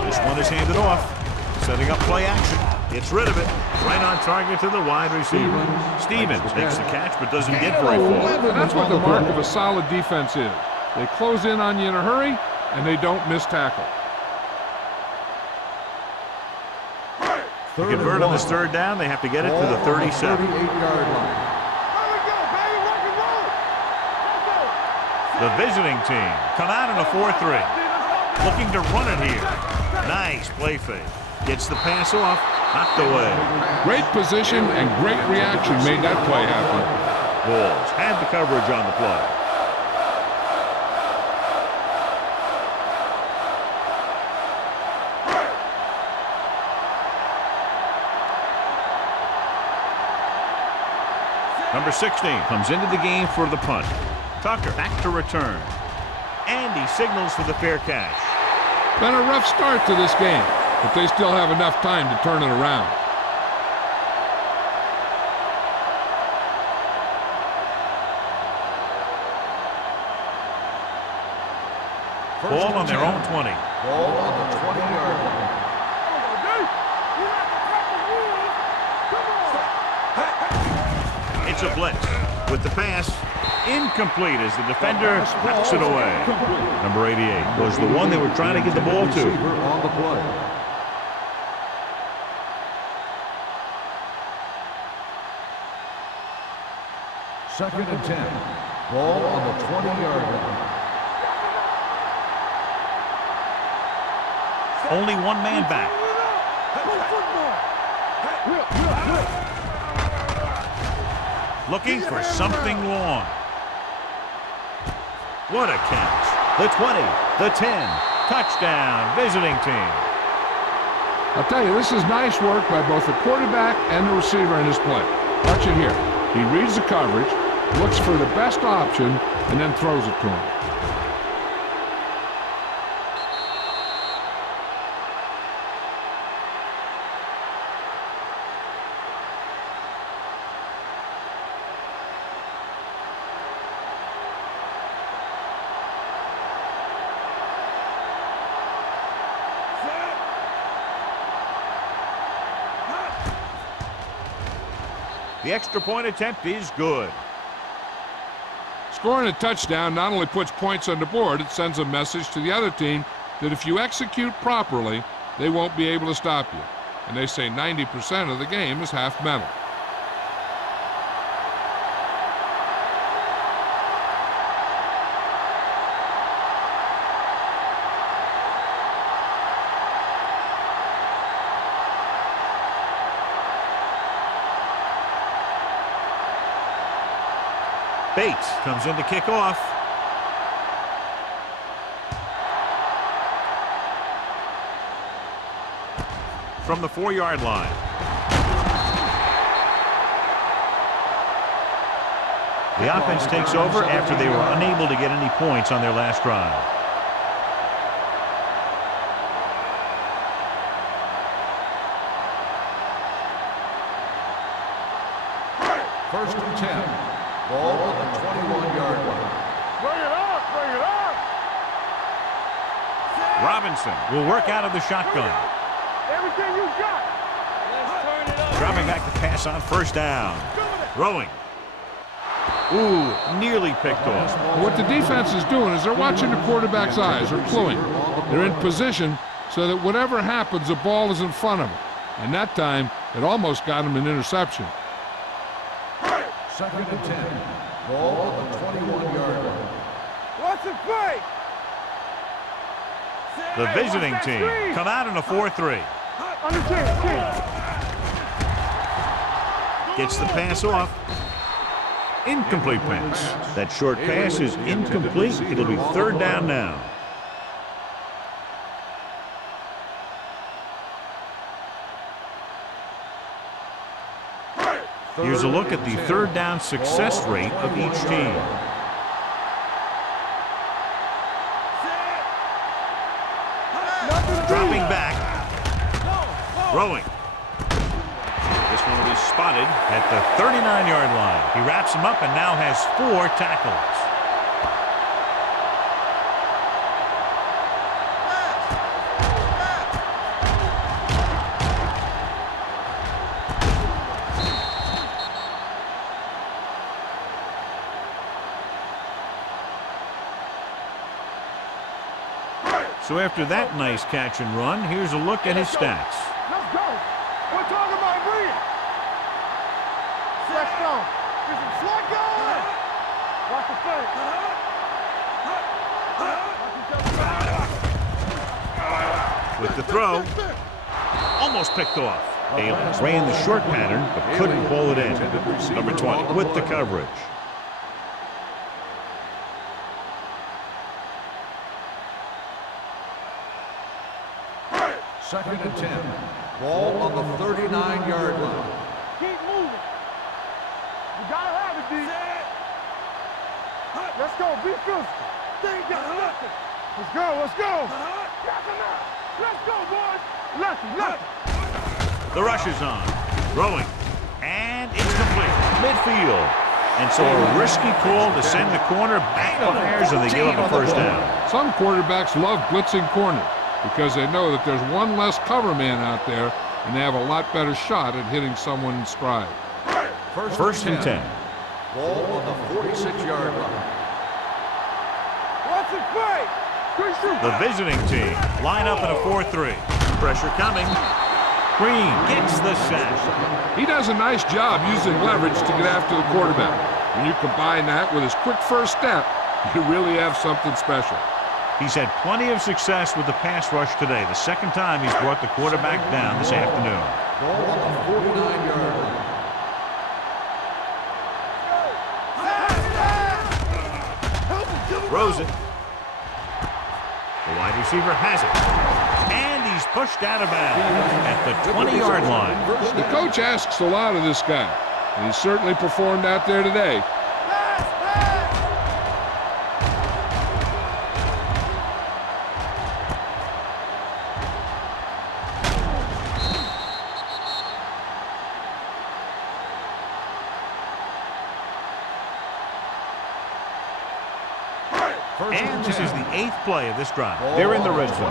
This one is handed off. Setting up play action. Gets rid of it. Right on target to the wide receiver. Stevens makes the catch but doesn't get very far. And that's what the mark of a solid defense is. They close in on you in a hurry, and they don't miss tackle. To convert on this third down, they have to get it to the 37. 38-yard line. There we go, baby. Rock and roll. Let's go. The visiting team come out in a 4-3. Looking to run it here. Nice play fake. Gets the pass off. Knocked away. Great position and great reaction made that play happen. Bulls had the coverage on the play. Number 16 comes into the game for the punt. Tucker back to return. And he signals for the fair catch. Been a rough start to this game, but they still have enough time to turn it around. Ball on their own 20. Ball on the 20-yard line. It's a blitz. With the pass, incomplete as the defender knocks it away. Number 88 was the one they were trying to get the ball to. Receiver on the play. Second and 10. Ball on the 20-yard line. Only one man back. Looking for something long. What a catch. The 20, the 10. Touchdown, visiting team. I'll tell you, this is nice work by both the quarterback and the receiver in his play. Watch it here. He reads the coverage, looks for the best option, and then throws it to him. The extra point attempt is good. Scoring a touchdown not only puts points on the board, it sends a message to the other team that if you execute properly, they won't be able to stop you. And they say 90% of the game is half mental. Bates comes in to kick off. From the 4-yard line. The offense takes over after they were unable to get any points on their last drive. First and 10. Ball on the 21-yard line. Bring it up. Robinson will work out of the shotgun. Everything you got. Let's turn it up. Dropping back to pass on first down. Throwing. Ooh, nearly picked off. What the defense is doing is they're watching the quarterback's eyes, or cluing. They're in position so that whatever happens, the ball is in front of them. And that time, it almost got him an interception. 2nd and 10. Ball on the 21-yard line. What's the play? The visiting team come out in a 4-3. Understand. Gets the pass off. Incomplete pass. That short pass is incomplete. It'll be 3rd down now. Here's a look at the 3rd down success rate of each team. Dropping back. Throwing. This one will be spotted at the 39-yard line. He wraps him up and now has 4 tackles. So after that nice catch and run, here's a look at his stats. Let's go. We're talking about Bree. Let's go. Get some slack going. Watch the fake. With the throw, almost picked off. Allen ran the short pattern, but couldn't pull it in. Number 20 with the coverage. Second and 10. Ball on the 39-yard line. Keep moving. You gotta have it, D. Let's go. Be physical. They ain't got nothing. Let's go. Let's go. Let's go, boys. Lefty. The rush is on. Throwing. And it's complete. Midfield. And so a risky call to send the corner backfires, and they give up a first down. Some quarterbacks love blitzing corners because they know that there's one less cover man out there, and they have a lot better shot at hitting someone in stride. First and 10. Ball on the 46-yard line. What's the play? The visiting team line up in a 4-3. Pressure coming. Green gets the sack. He does a nice job using leverage to get after the quarterback. When you combine that with his quick first step, you really have something special. He's had plenty of success with the pass rush today. The second time he's brought the quarterback down this afternoon. Ball on the 49-yard line. Throws it. The wide receiver has it. And he's pushed out of bounds at the 20-yard line. The coach asks a lot of this guy, and he certainly performed out there today. And this is the 8th play of this drive. They're in the red zone.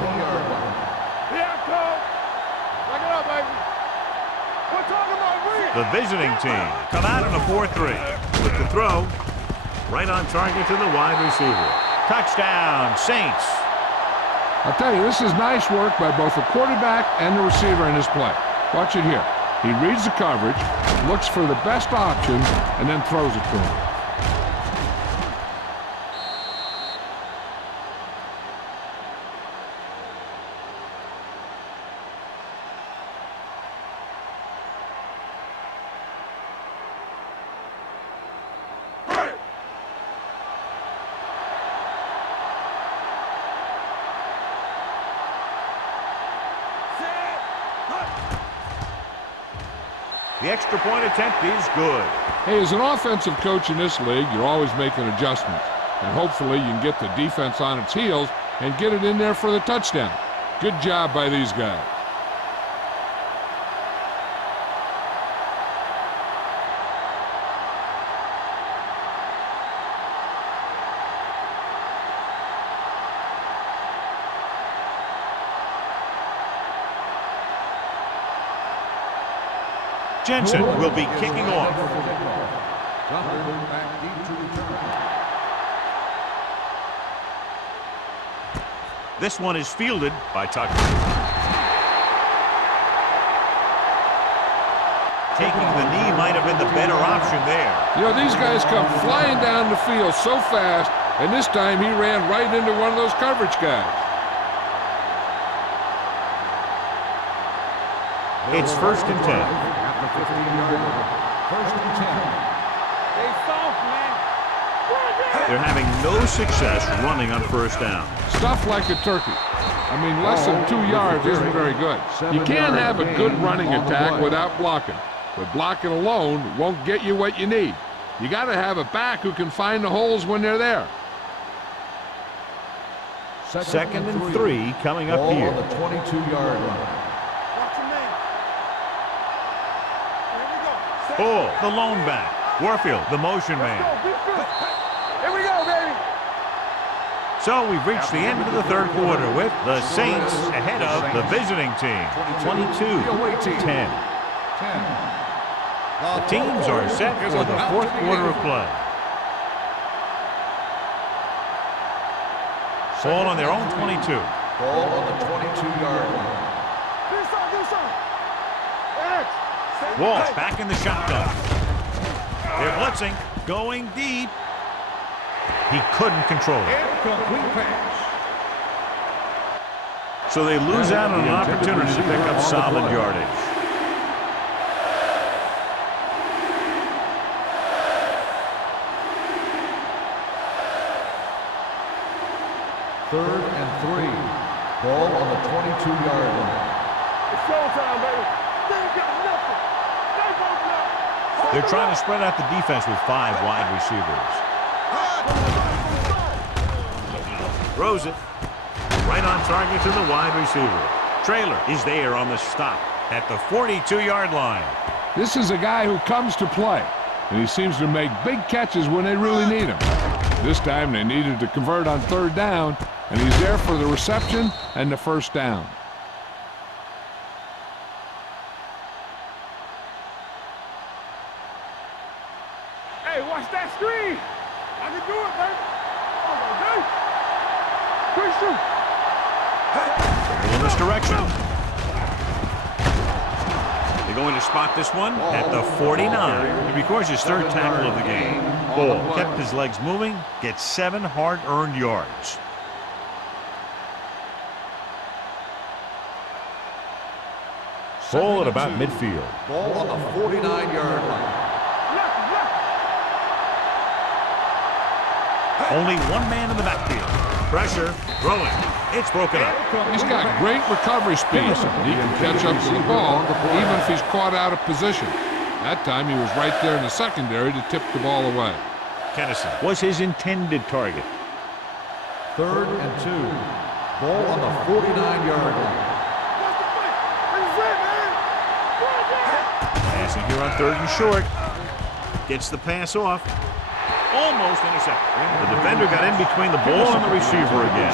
Yeah, coach. Back it up, baby. We're talking about Reed. The visiting team come out in a 4-3 with the throw right on target to the wide receiver. Touchdown, Saints. I'll tell you, this is nice work by both the quarterback and the receiver in this play. Watch it here. He reads the coverage, looks for the best option, and then throws it to him. The extra point attempt is good. Hey, as an offensive coach in this league, you're always making adjustments. And hopefully you can get the defense on its heels and get it in there for the touchdown. Good job by these guys. Jensen will be kicking off. This one is fielded by Tucker. Taking the knee might have been the better option there. You know, these guys come flying down the field so fast, and this time he ran right into one of those coverage guys. It's 1st and 10. At the 15-yard line. 1st and 10. Stay soft, man. They're having no success running on 1st down. Stuff like a turkey. I mean, less than 2 yards isn't very good. You can't have a good running attack without blocking. But blocking alone won't get you what you need. You got to have a back who can find the holes when they're there. 2nd and 3 coming up here. On the 22-yard line. Watch your man. Here we go. Bull, the lone back. Warfield, the motion man. Here we go, baby. So we've reached the end of the 3rd quarter with the Saints ahead of the visiting team. 22-10. The teams are set for the 4th quarter of play. Ball on their own 22. Ball on the 22-yard line. Do something. Walsh back in the shotgun. They're blitzing, going deep. He couldn't control it. Incomplete pass. So they lose out on an opportunity to pick up solid yardage. Third and 3. Ball on the 22-yard line. It's showtime, baby. They ain't got nothing. They both know. They're trying to spread out the defense with 5 wide receivers. Throws it. Right on target to the wide receiver. Traylor is there on the stop at the 42-yard line. This is a guy who comes to play, and he seems to make big catches when they really need him. This time they needed to convert on 3rd down, and he's there for the reception and the 1st down. Hey, watch that screen. I can do it, baby. Quick shoot. In this direction. They're going to spot this one at the 49. It records his 3rd tackle of the game. Bull kept his legs moving, gets 7 hard-earned yards. Ball at about midfield. Ball on the 49-yard line. Only one man in the backfield. Pressure, throwing. It's broken up. He's got great recovery speed. He can catch up to the ball even if he's caught out of position. That time he was right there in the secondary to tip the ball away. Kennison was his intended target. 3rd and 2. Ball on the 49-yard line. Passing here on 3rd and short. Gets the pass off. Almost intercepted. The defender got in between the ball and the receiver again.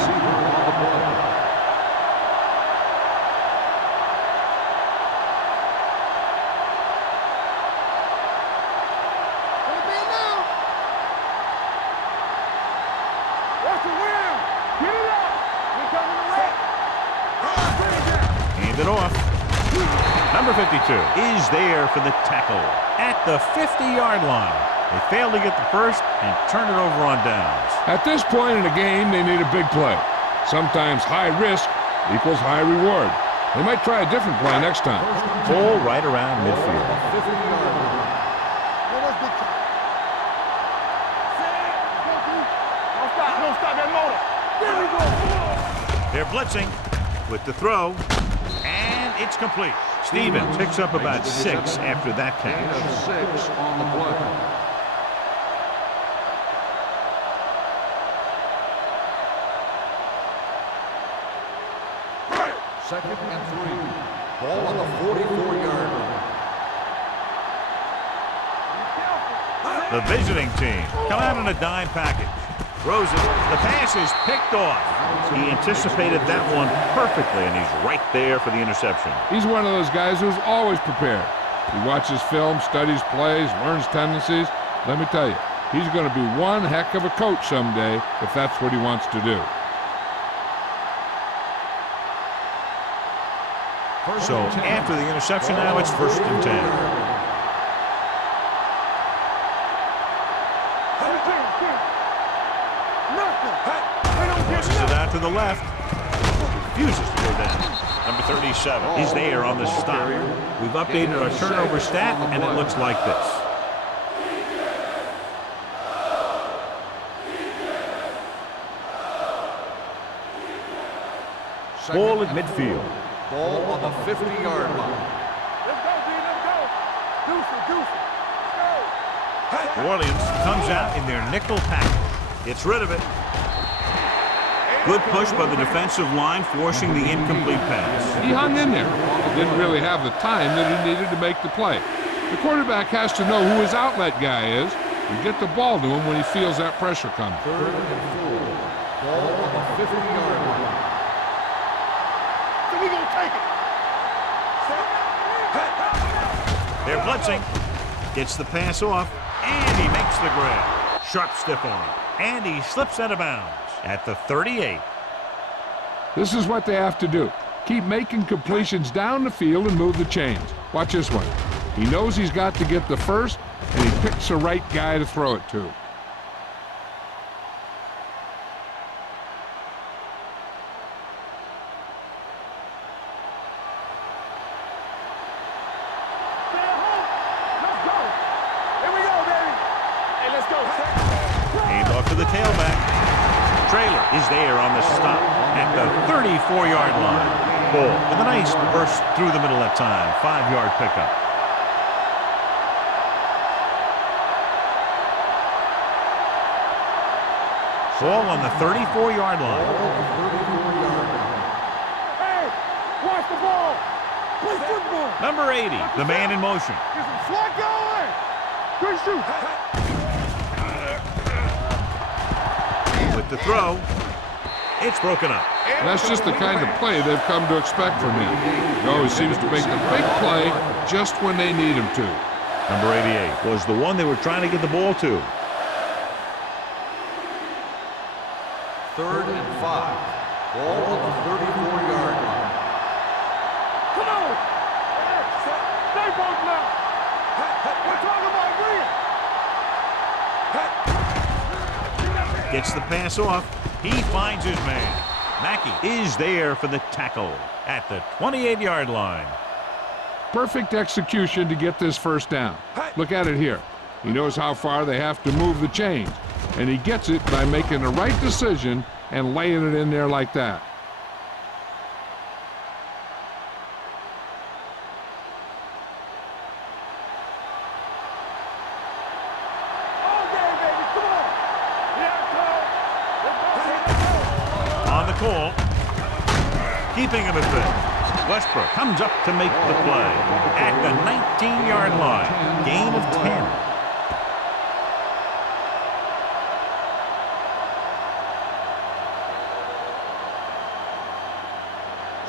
Hand it off. Number 52 is there for the tackle at the 50-yard line. They failed to get the 1st and turn it over on downs. At this point in the game, they need a big play. Sometimes high risk equals high reward. They might try a different play next time. Ball right around midfield. Don't stop that motor. There we go. They're blitzing with the throw, and it's complete. Stevens picks up about 6 after that catch. 6 on the play. Second and 3. Ball on the 44-yard line. The visiting team come out in a dime package. Throws it. The pass is picked off. He anticipated that one perfectly, and he's right there for the interception. He's one of those guys who's always prepared. He watches film, studies plays, learns tendencies. Let me tell you, he's going to be one heck of a coach someday if that's what he wants to do. So after the interception, now it's 1st and 10. Pushes it out to the left. Refuses to go down. Number 37 is there on the stop. We've updated our turnover stat, and it looks like this. Ball at midfield. Ball on the 50-yard line. Let's go, D. Let's go. Deuce it, deuce it. Let's go. New Orleans comes out in their nickel package. Gets rid of it. Good push by the defensive line, forcing the incomplete pass. He hung in there. Didn't really have the time that he needed to make the play. The quarterback has to know who his outlet guy is and get the ball to him when he feels that pressure coming. 3rd and 4. Ball on the 50-yard line. So we gonna take it. They're blitzing. Gets the pass off, and he makes the grab. Sharp stiff arm, and he slips out of bounds at the 38. This is what they have to do. Keep making completions down the field and move the chains. Watch this one. He knows he's got to get the first, and he picks the right guy to throw it to. Hand off to the tailback. Trailer is there on the stop at the 34-yard line. Ball with a nice burst through the middle that time. 5-yard pickup. Ball on the 34-yard line. Hey, watch the ball. Play football. Number 80, the man in motion. Get some slack going. Good shoot. With the throw, it's broken up. That's just the kind of play they've come to expect from him. He always seems to make the big play just when they need him to. Number 88 was the one they were trying to get the ball to. 3rd and 5. Ball on the 34-yard line. Come on. Stay both now. We're talking about Green. Gets the pass off. He finds his man. Mackey is there for the tackle at the 28-yard line. Perfect execution to get this first down. Look at it here. He knows how far they have to move the chains, and he gets it by making the right decision and laying it in there like that. On the call, keeping him at bay. Westbrook comes up to make the play at the 19-yard line. Gain of 10.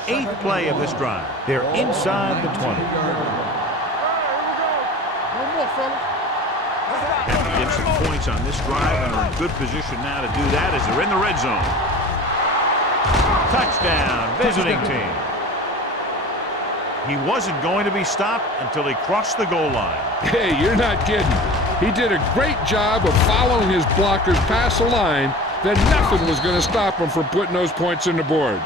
Eighth play of this drive. They're inside the 20. All right, here we go. One more, fellas. Have to get some points on this drive and are in good position now to do that as they're in the red zone. Touchdown, visiting team. He wasn't going to be stopped until he crossed the goal line. Hey, you're not kidding. He did a great job of following his blockers past the line. Then nothing was going to stop him from putting those points on the board.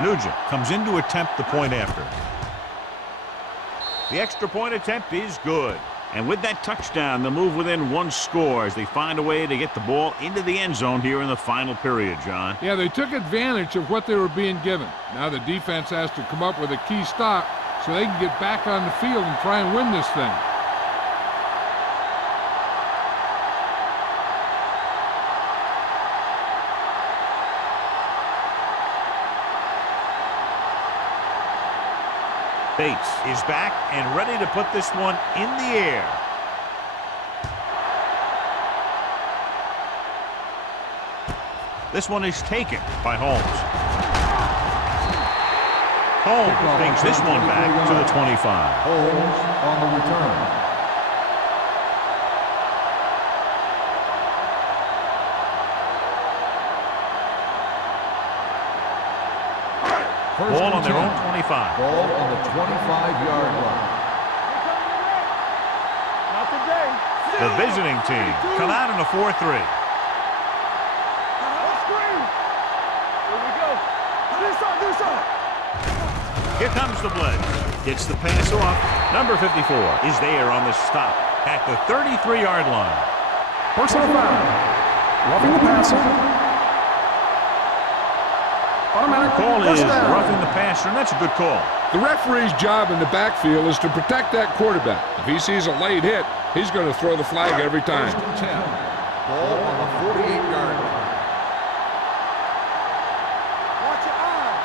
Nugent comes in to attempt the point after. The extra point attempt is good. And with that touchdown, they'll move within one score as they find a way to get the ball into the end zone here in the final period, John. Yeah, they took advantage of what they were being given. Now the defense has to come up with a key stop so they can get back on the field and try and win this thing. Bates is back and ready to put this one in the air. This one is taken by Holmes. Holmes takes this one back to the 25. Holmes on the return. Ball on their own 25. Ball on the 25-yard line. Not today. The visiting team come out in a 4-3. Screen. Here we go. Do something. Here comes the blitz. Gets the pass off. Number 54 is there on the stop at the 33-yard line. Personal foul. Roughing the passer. Automatic Call is first down. roughing the passer, and that's a good call. The referee's job in the backfield is to protect that quarterback. If he sees a late hit, he's going to throw the flag every time. First and 10. Ball on the 48-yard line. Watch your eyes.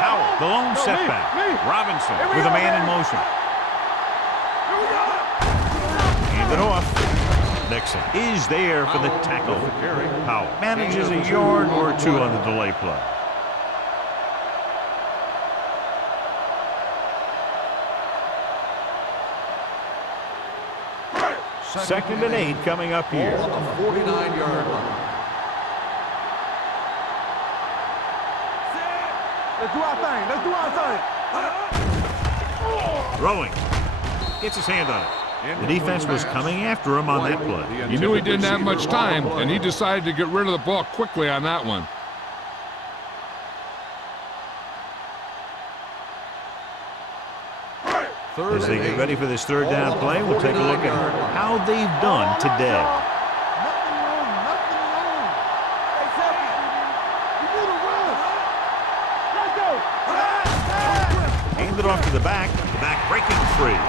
Howell, the lone setback. Robinson with a man in motion. Hand it off. Nixon is there for the tackle. Howell manages a yard or two on the delay play. Second and 8 coming up here. Ball on the 49-yard line. Let's do our thing. Throwing. Gets his hand on it. The defense was coming after him on that play. He knew he didn't have much time, and he decided to get rid of the ball quickly on that one. As they get ready for this third down play, we'll take a look at how they've done today. Nothing wrong. Hey, Seppi. You do the run. Let's go. Hand it off to the back breaking free.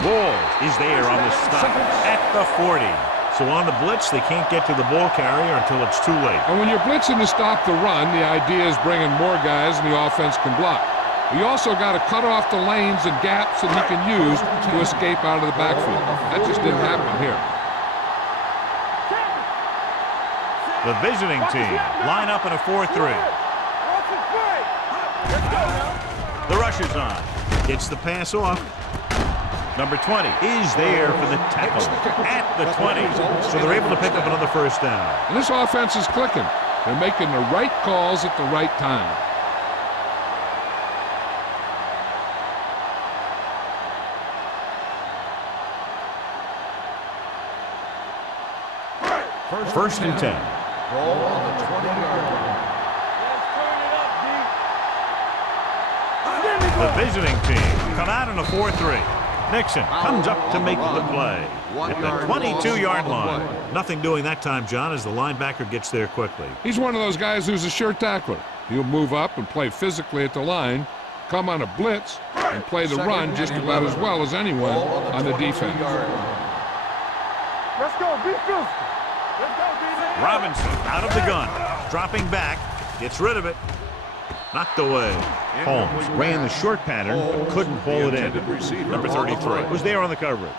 Wall is there on the stop at the 40. So on the blitz, they can't get to the ball carrier until it's too late. And when you're blitzing to stop the run, the idea is bringing more guys and the offense can block. You also got to cut off the lanes and gaps that he can use to escape out of the backfield. That just didn't happen here. The visiting team line up in a 4-3. The rush is on. Gets the pass off. Number 20 is there for the tackle at the 20. So they're able to pick up another first down. And this offense is clicking. They're making the right calls at the right time. First and 10. Ball on the 20-yard line. The visiting team come out in a 4-3. Nixon comes up to make the play at the 22-yard line. Nothing doing that time, John, as the linebacker gets there quickly. He's one of those guys who's a sure tackler. He'll move up and play physically at the line, come on a blitz, and play the run just about as well as anyone on the defense. Let's go. Be physical. Let's go, B. Robinson out of the gun, dropping back, gets rid of it. Knocked away. Holmes ran the short pattern, but couldn't pull it in. Number 33 was there on the coverage.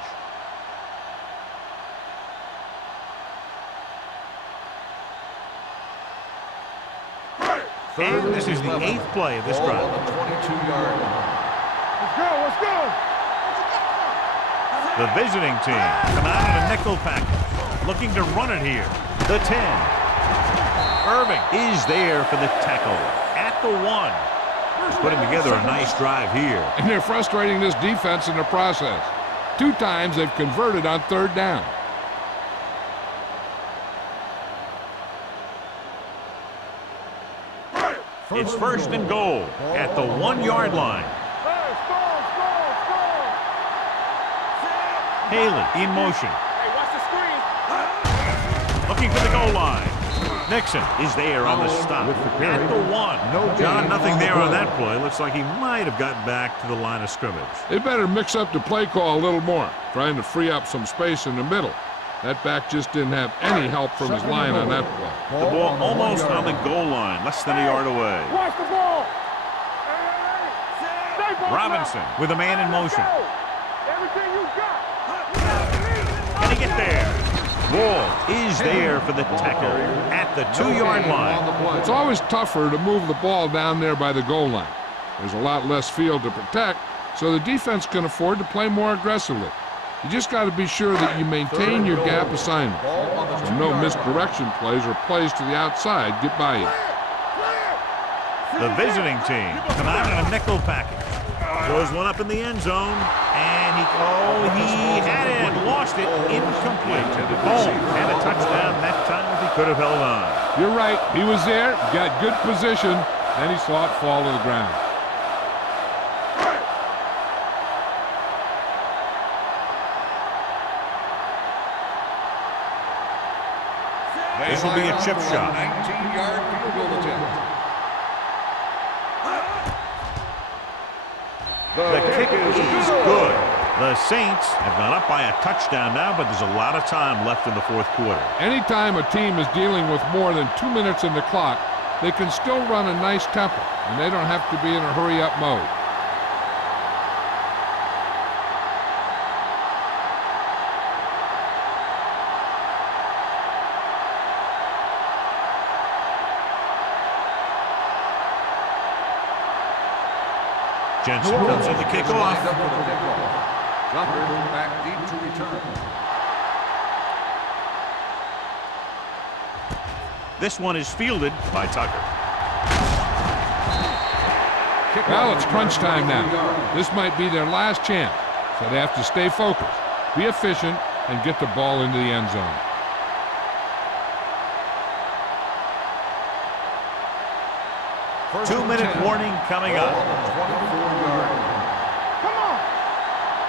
And this is the 8th play of this drive. Ball on the 22-yard line. Let's go. The visiting team come out in a nickel package, looking to run it here. The 10. Irving is there for the tackle at the 1. Putting together a nice drive here. And they're frustrating this defense in the process. 2 times they've converted on third down. It's first and goal at the 1-yard line. Haley in motion. Hey, watch the screen. Looking for the goal line. Nixon is there on the stop at the 1. John, nothing there on that play. Looks like he might have gotten back to the line of scrimmage. They better mix up the play call a little more, trying to free up some space in the middle. That back just didn't have any help from his line on that play. The ball almost on the goal line, less than a yard away. Watch the ball. Robinson with a man in motion. Everything you got. Can he get there? Ball is there for the tackle at the 2-yard line. It's always tougher to move the ball down there by the goal line. There's a lot less field to protect, so the defense can afford to play more aggressively. You just got to be sure that you maintain your gap assignment, so no misdirection plays or plays to the outside get by you. The visiting team come out in a nickel package. Throws one up in the end zone, and he had it and lost it, incomplete. Home and a touchdown that time if he could have held on. You're right, he was there, got good position, then he saw it fall to the ground. This will be a chip shot. 19-yard field goal attempt. The kick is good. The Saints have gone up by a touchdown now, but there's a lot of time left in the fourth quarter. Anytime a team is dealing with more than 2 minutes in the clock, they can still run a nice tempo, and they don't have to be in a hurry-up mode. Jensen comes in the kickoff. Tucker back deep to return. This one is fielded by Tucker. Well, it's crunch time now. This might be their last chance, so they have to stay focused, be efficient, and get the ball into the end zone. Two-minute warning coming up. Come on.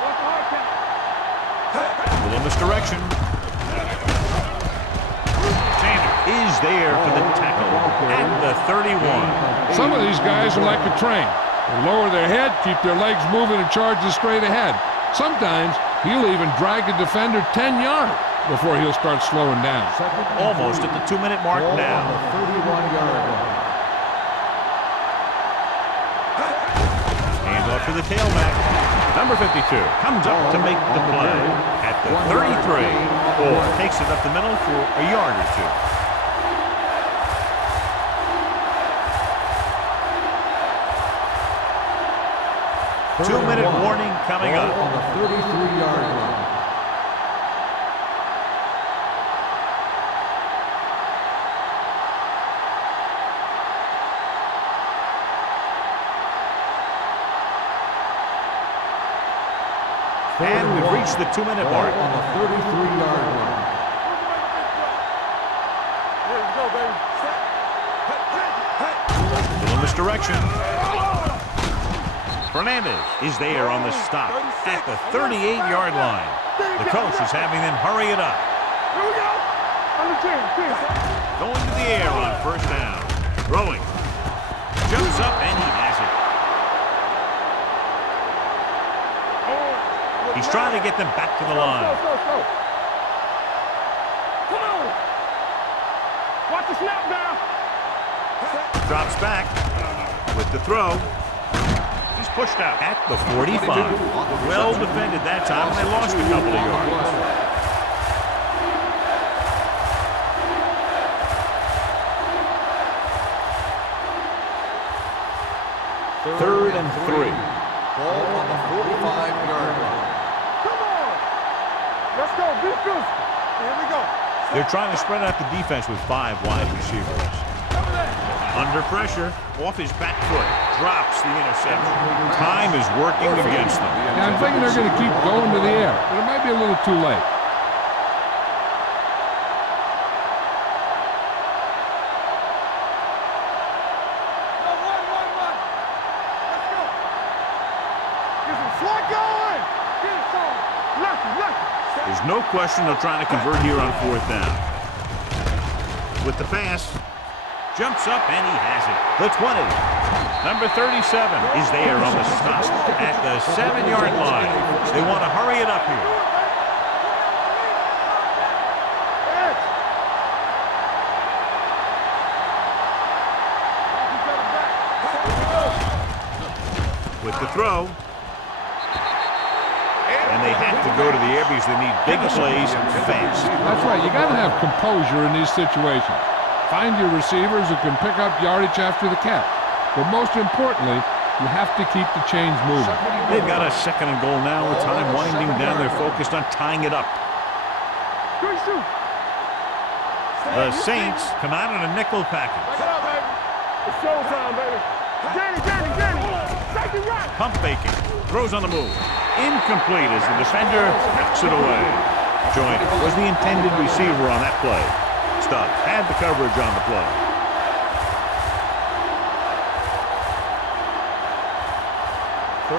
What's the hard count? A little misdirection. Tanner is there for the tackle at the 31. Some of these guys are like a train. They lower their head, keep their legs moving, and charge straight ahead. Sometimes he'll even drag the defender 10 yards before he'll start slowing down. Almost at the 2-minute mark now. 31-yard line. To the tailback. Number 52 comes up to make the play at the 33. Or takes it up the middle for a yard or two. 2-minute warning coming up. On the 33-yard line. And we've reached the 2-minute mark. On the 33-yard line. Let's go, baby. Little misdirection. Fernandez is there on the stop at the 38-yard line. The coach is having them hurry it up. Here we go. On the 10. Going to the air on first down. Throwing. Jumps up and he has it. He's trying to get them back to the line. Go. Come on. Watch the snap down. Drops back with the throw. He's pushed out at the 45. Well defended that time, and they lost a couple of yards. Third and 3. Ball on the 45-yard line. Come on. Let's go. Be physical. Here we go. They're trying to spread out the defense with 5 wide receivers. Under pressure, off his back foot, drops the interception. Time is working against them. Yeah, I'm thinking they're going to keep going to the air, but it might be a little too late. There's no question they're trying to convert here on fourth down. With the pass, jumps up and he has it. The 20. Number 37 is there on the stop at the 7-yard line. They want to hurry it up here. With the throw. And they have to go to the air because they need big plays fast. That's right. You got to have composure in these situations. Find your receivers who can pick up yardage after the catch. But most importantly, you have to keep the chains moving. They've got a 2nd and goal now with time winding down. They're focused on tying it up. The Saints come out in a nickel package. It's showtime, baby. Danny. Take it right. Pump faking. Throws on the move. Incomplete as the defender knocks it away. Joint was the intended receiver on that play. Stubbs had the coverage on the play.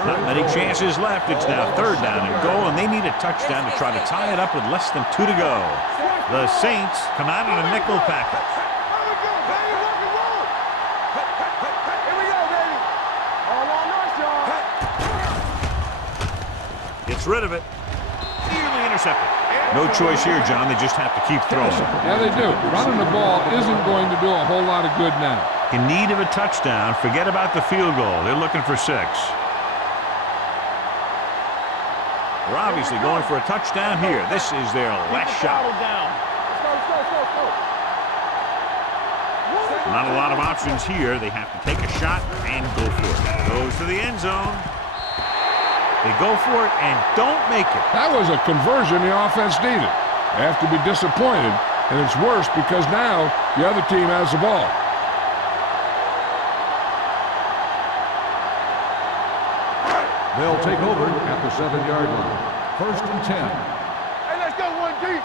Not many chances left. It's now 3rd down and goal, and they need a touchdown to try to tie it up with less than 2 to go. The Saints come out in a nickel package. Here we go, baby. Rock and roll. Here we go, baby. All on us, y'all. Gets rid of it. Nearly intercepted. No choice here, John. They just have to keep throwing. Yeah, they do. Running the ball isn't going to do a whole lot of good now. In need of a touchdown, forget about the field goal. They're looking for 6. They're obviously going for a touchdown here. This is their last shot. Not a lot of options here. They have to take a shot and go for it. Goes to the end zone. They go for it and don't make it. That was a conversion the offense needed. They have to be disappointed, and it's worse because now the other team has the ball. They'll take over at the 7-yard line. 1st and 10. Hey, let's go one deep.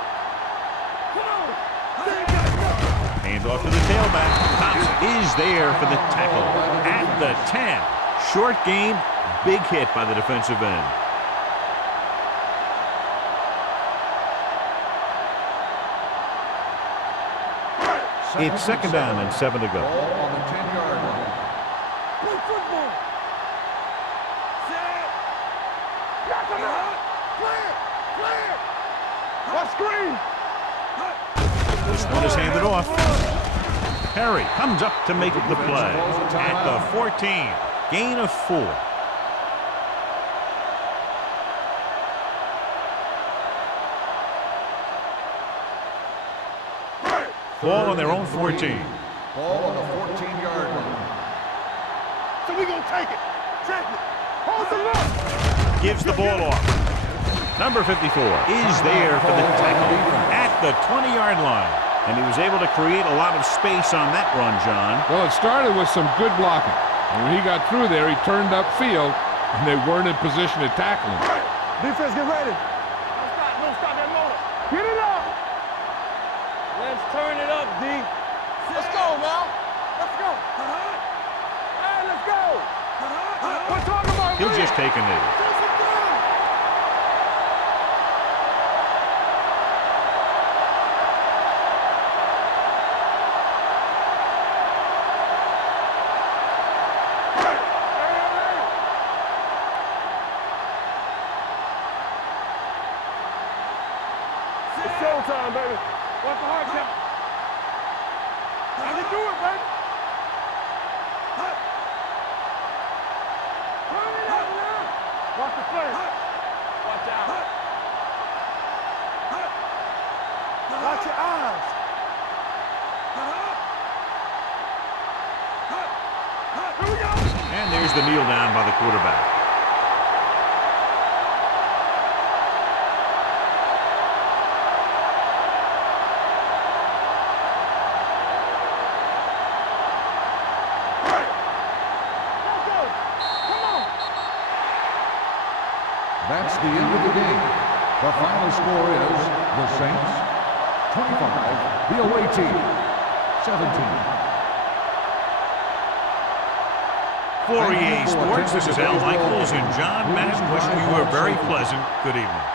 Come on. Hand off to the tailback. Thompson is there for the tackle at the 10. Short game, big hit by the defensive end. It's 2nd down and 7 to go. Ball on the 10-yard line. Play football. Set. Knock him out. Play it. What screen? This one is handed off. Perry comes up to make the play at the 14. Gain of 4. Ball on their own 14. Ball on the 14-yard line. So we gonna take it. Check it. Hold the look. Gives the ball off. Number 54 is there for the tackle at the 20-yard line. And he was able to create a lot of space on that run, John. Well, it started with some good blocking. And when he got through there, he turned upfield, and they weren't in position to tackle him. Defense, get ready. Don't stop that motor. Get it up. Let's turn it up, D. Let's go now. Let's go. Hey, let's go. We're talking about He'll just take a knee. It's showtime, baby. Watch the hard count. I can do it, baby. Turn it up now. Watch the play. Watch out. Watch your eyes. Here we go. And there's the kneel down by the quarterback. That's the end of the game. The final score is the Saints 25, the away team 17. For EA Sports, this is Al Michaels and John Madden wishing you a very pleasant good evening.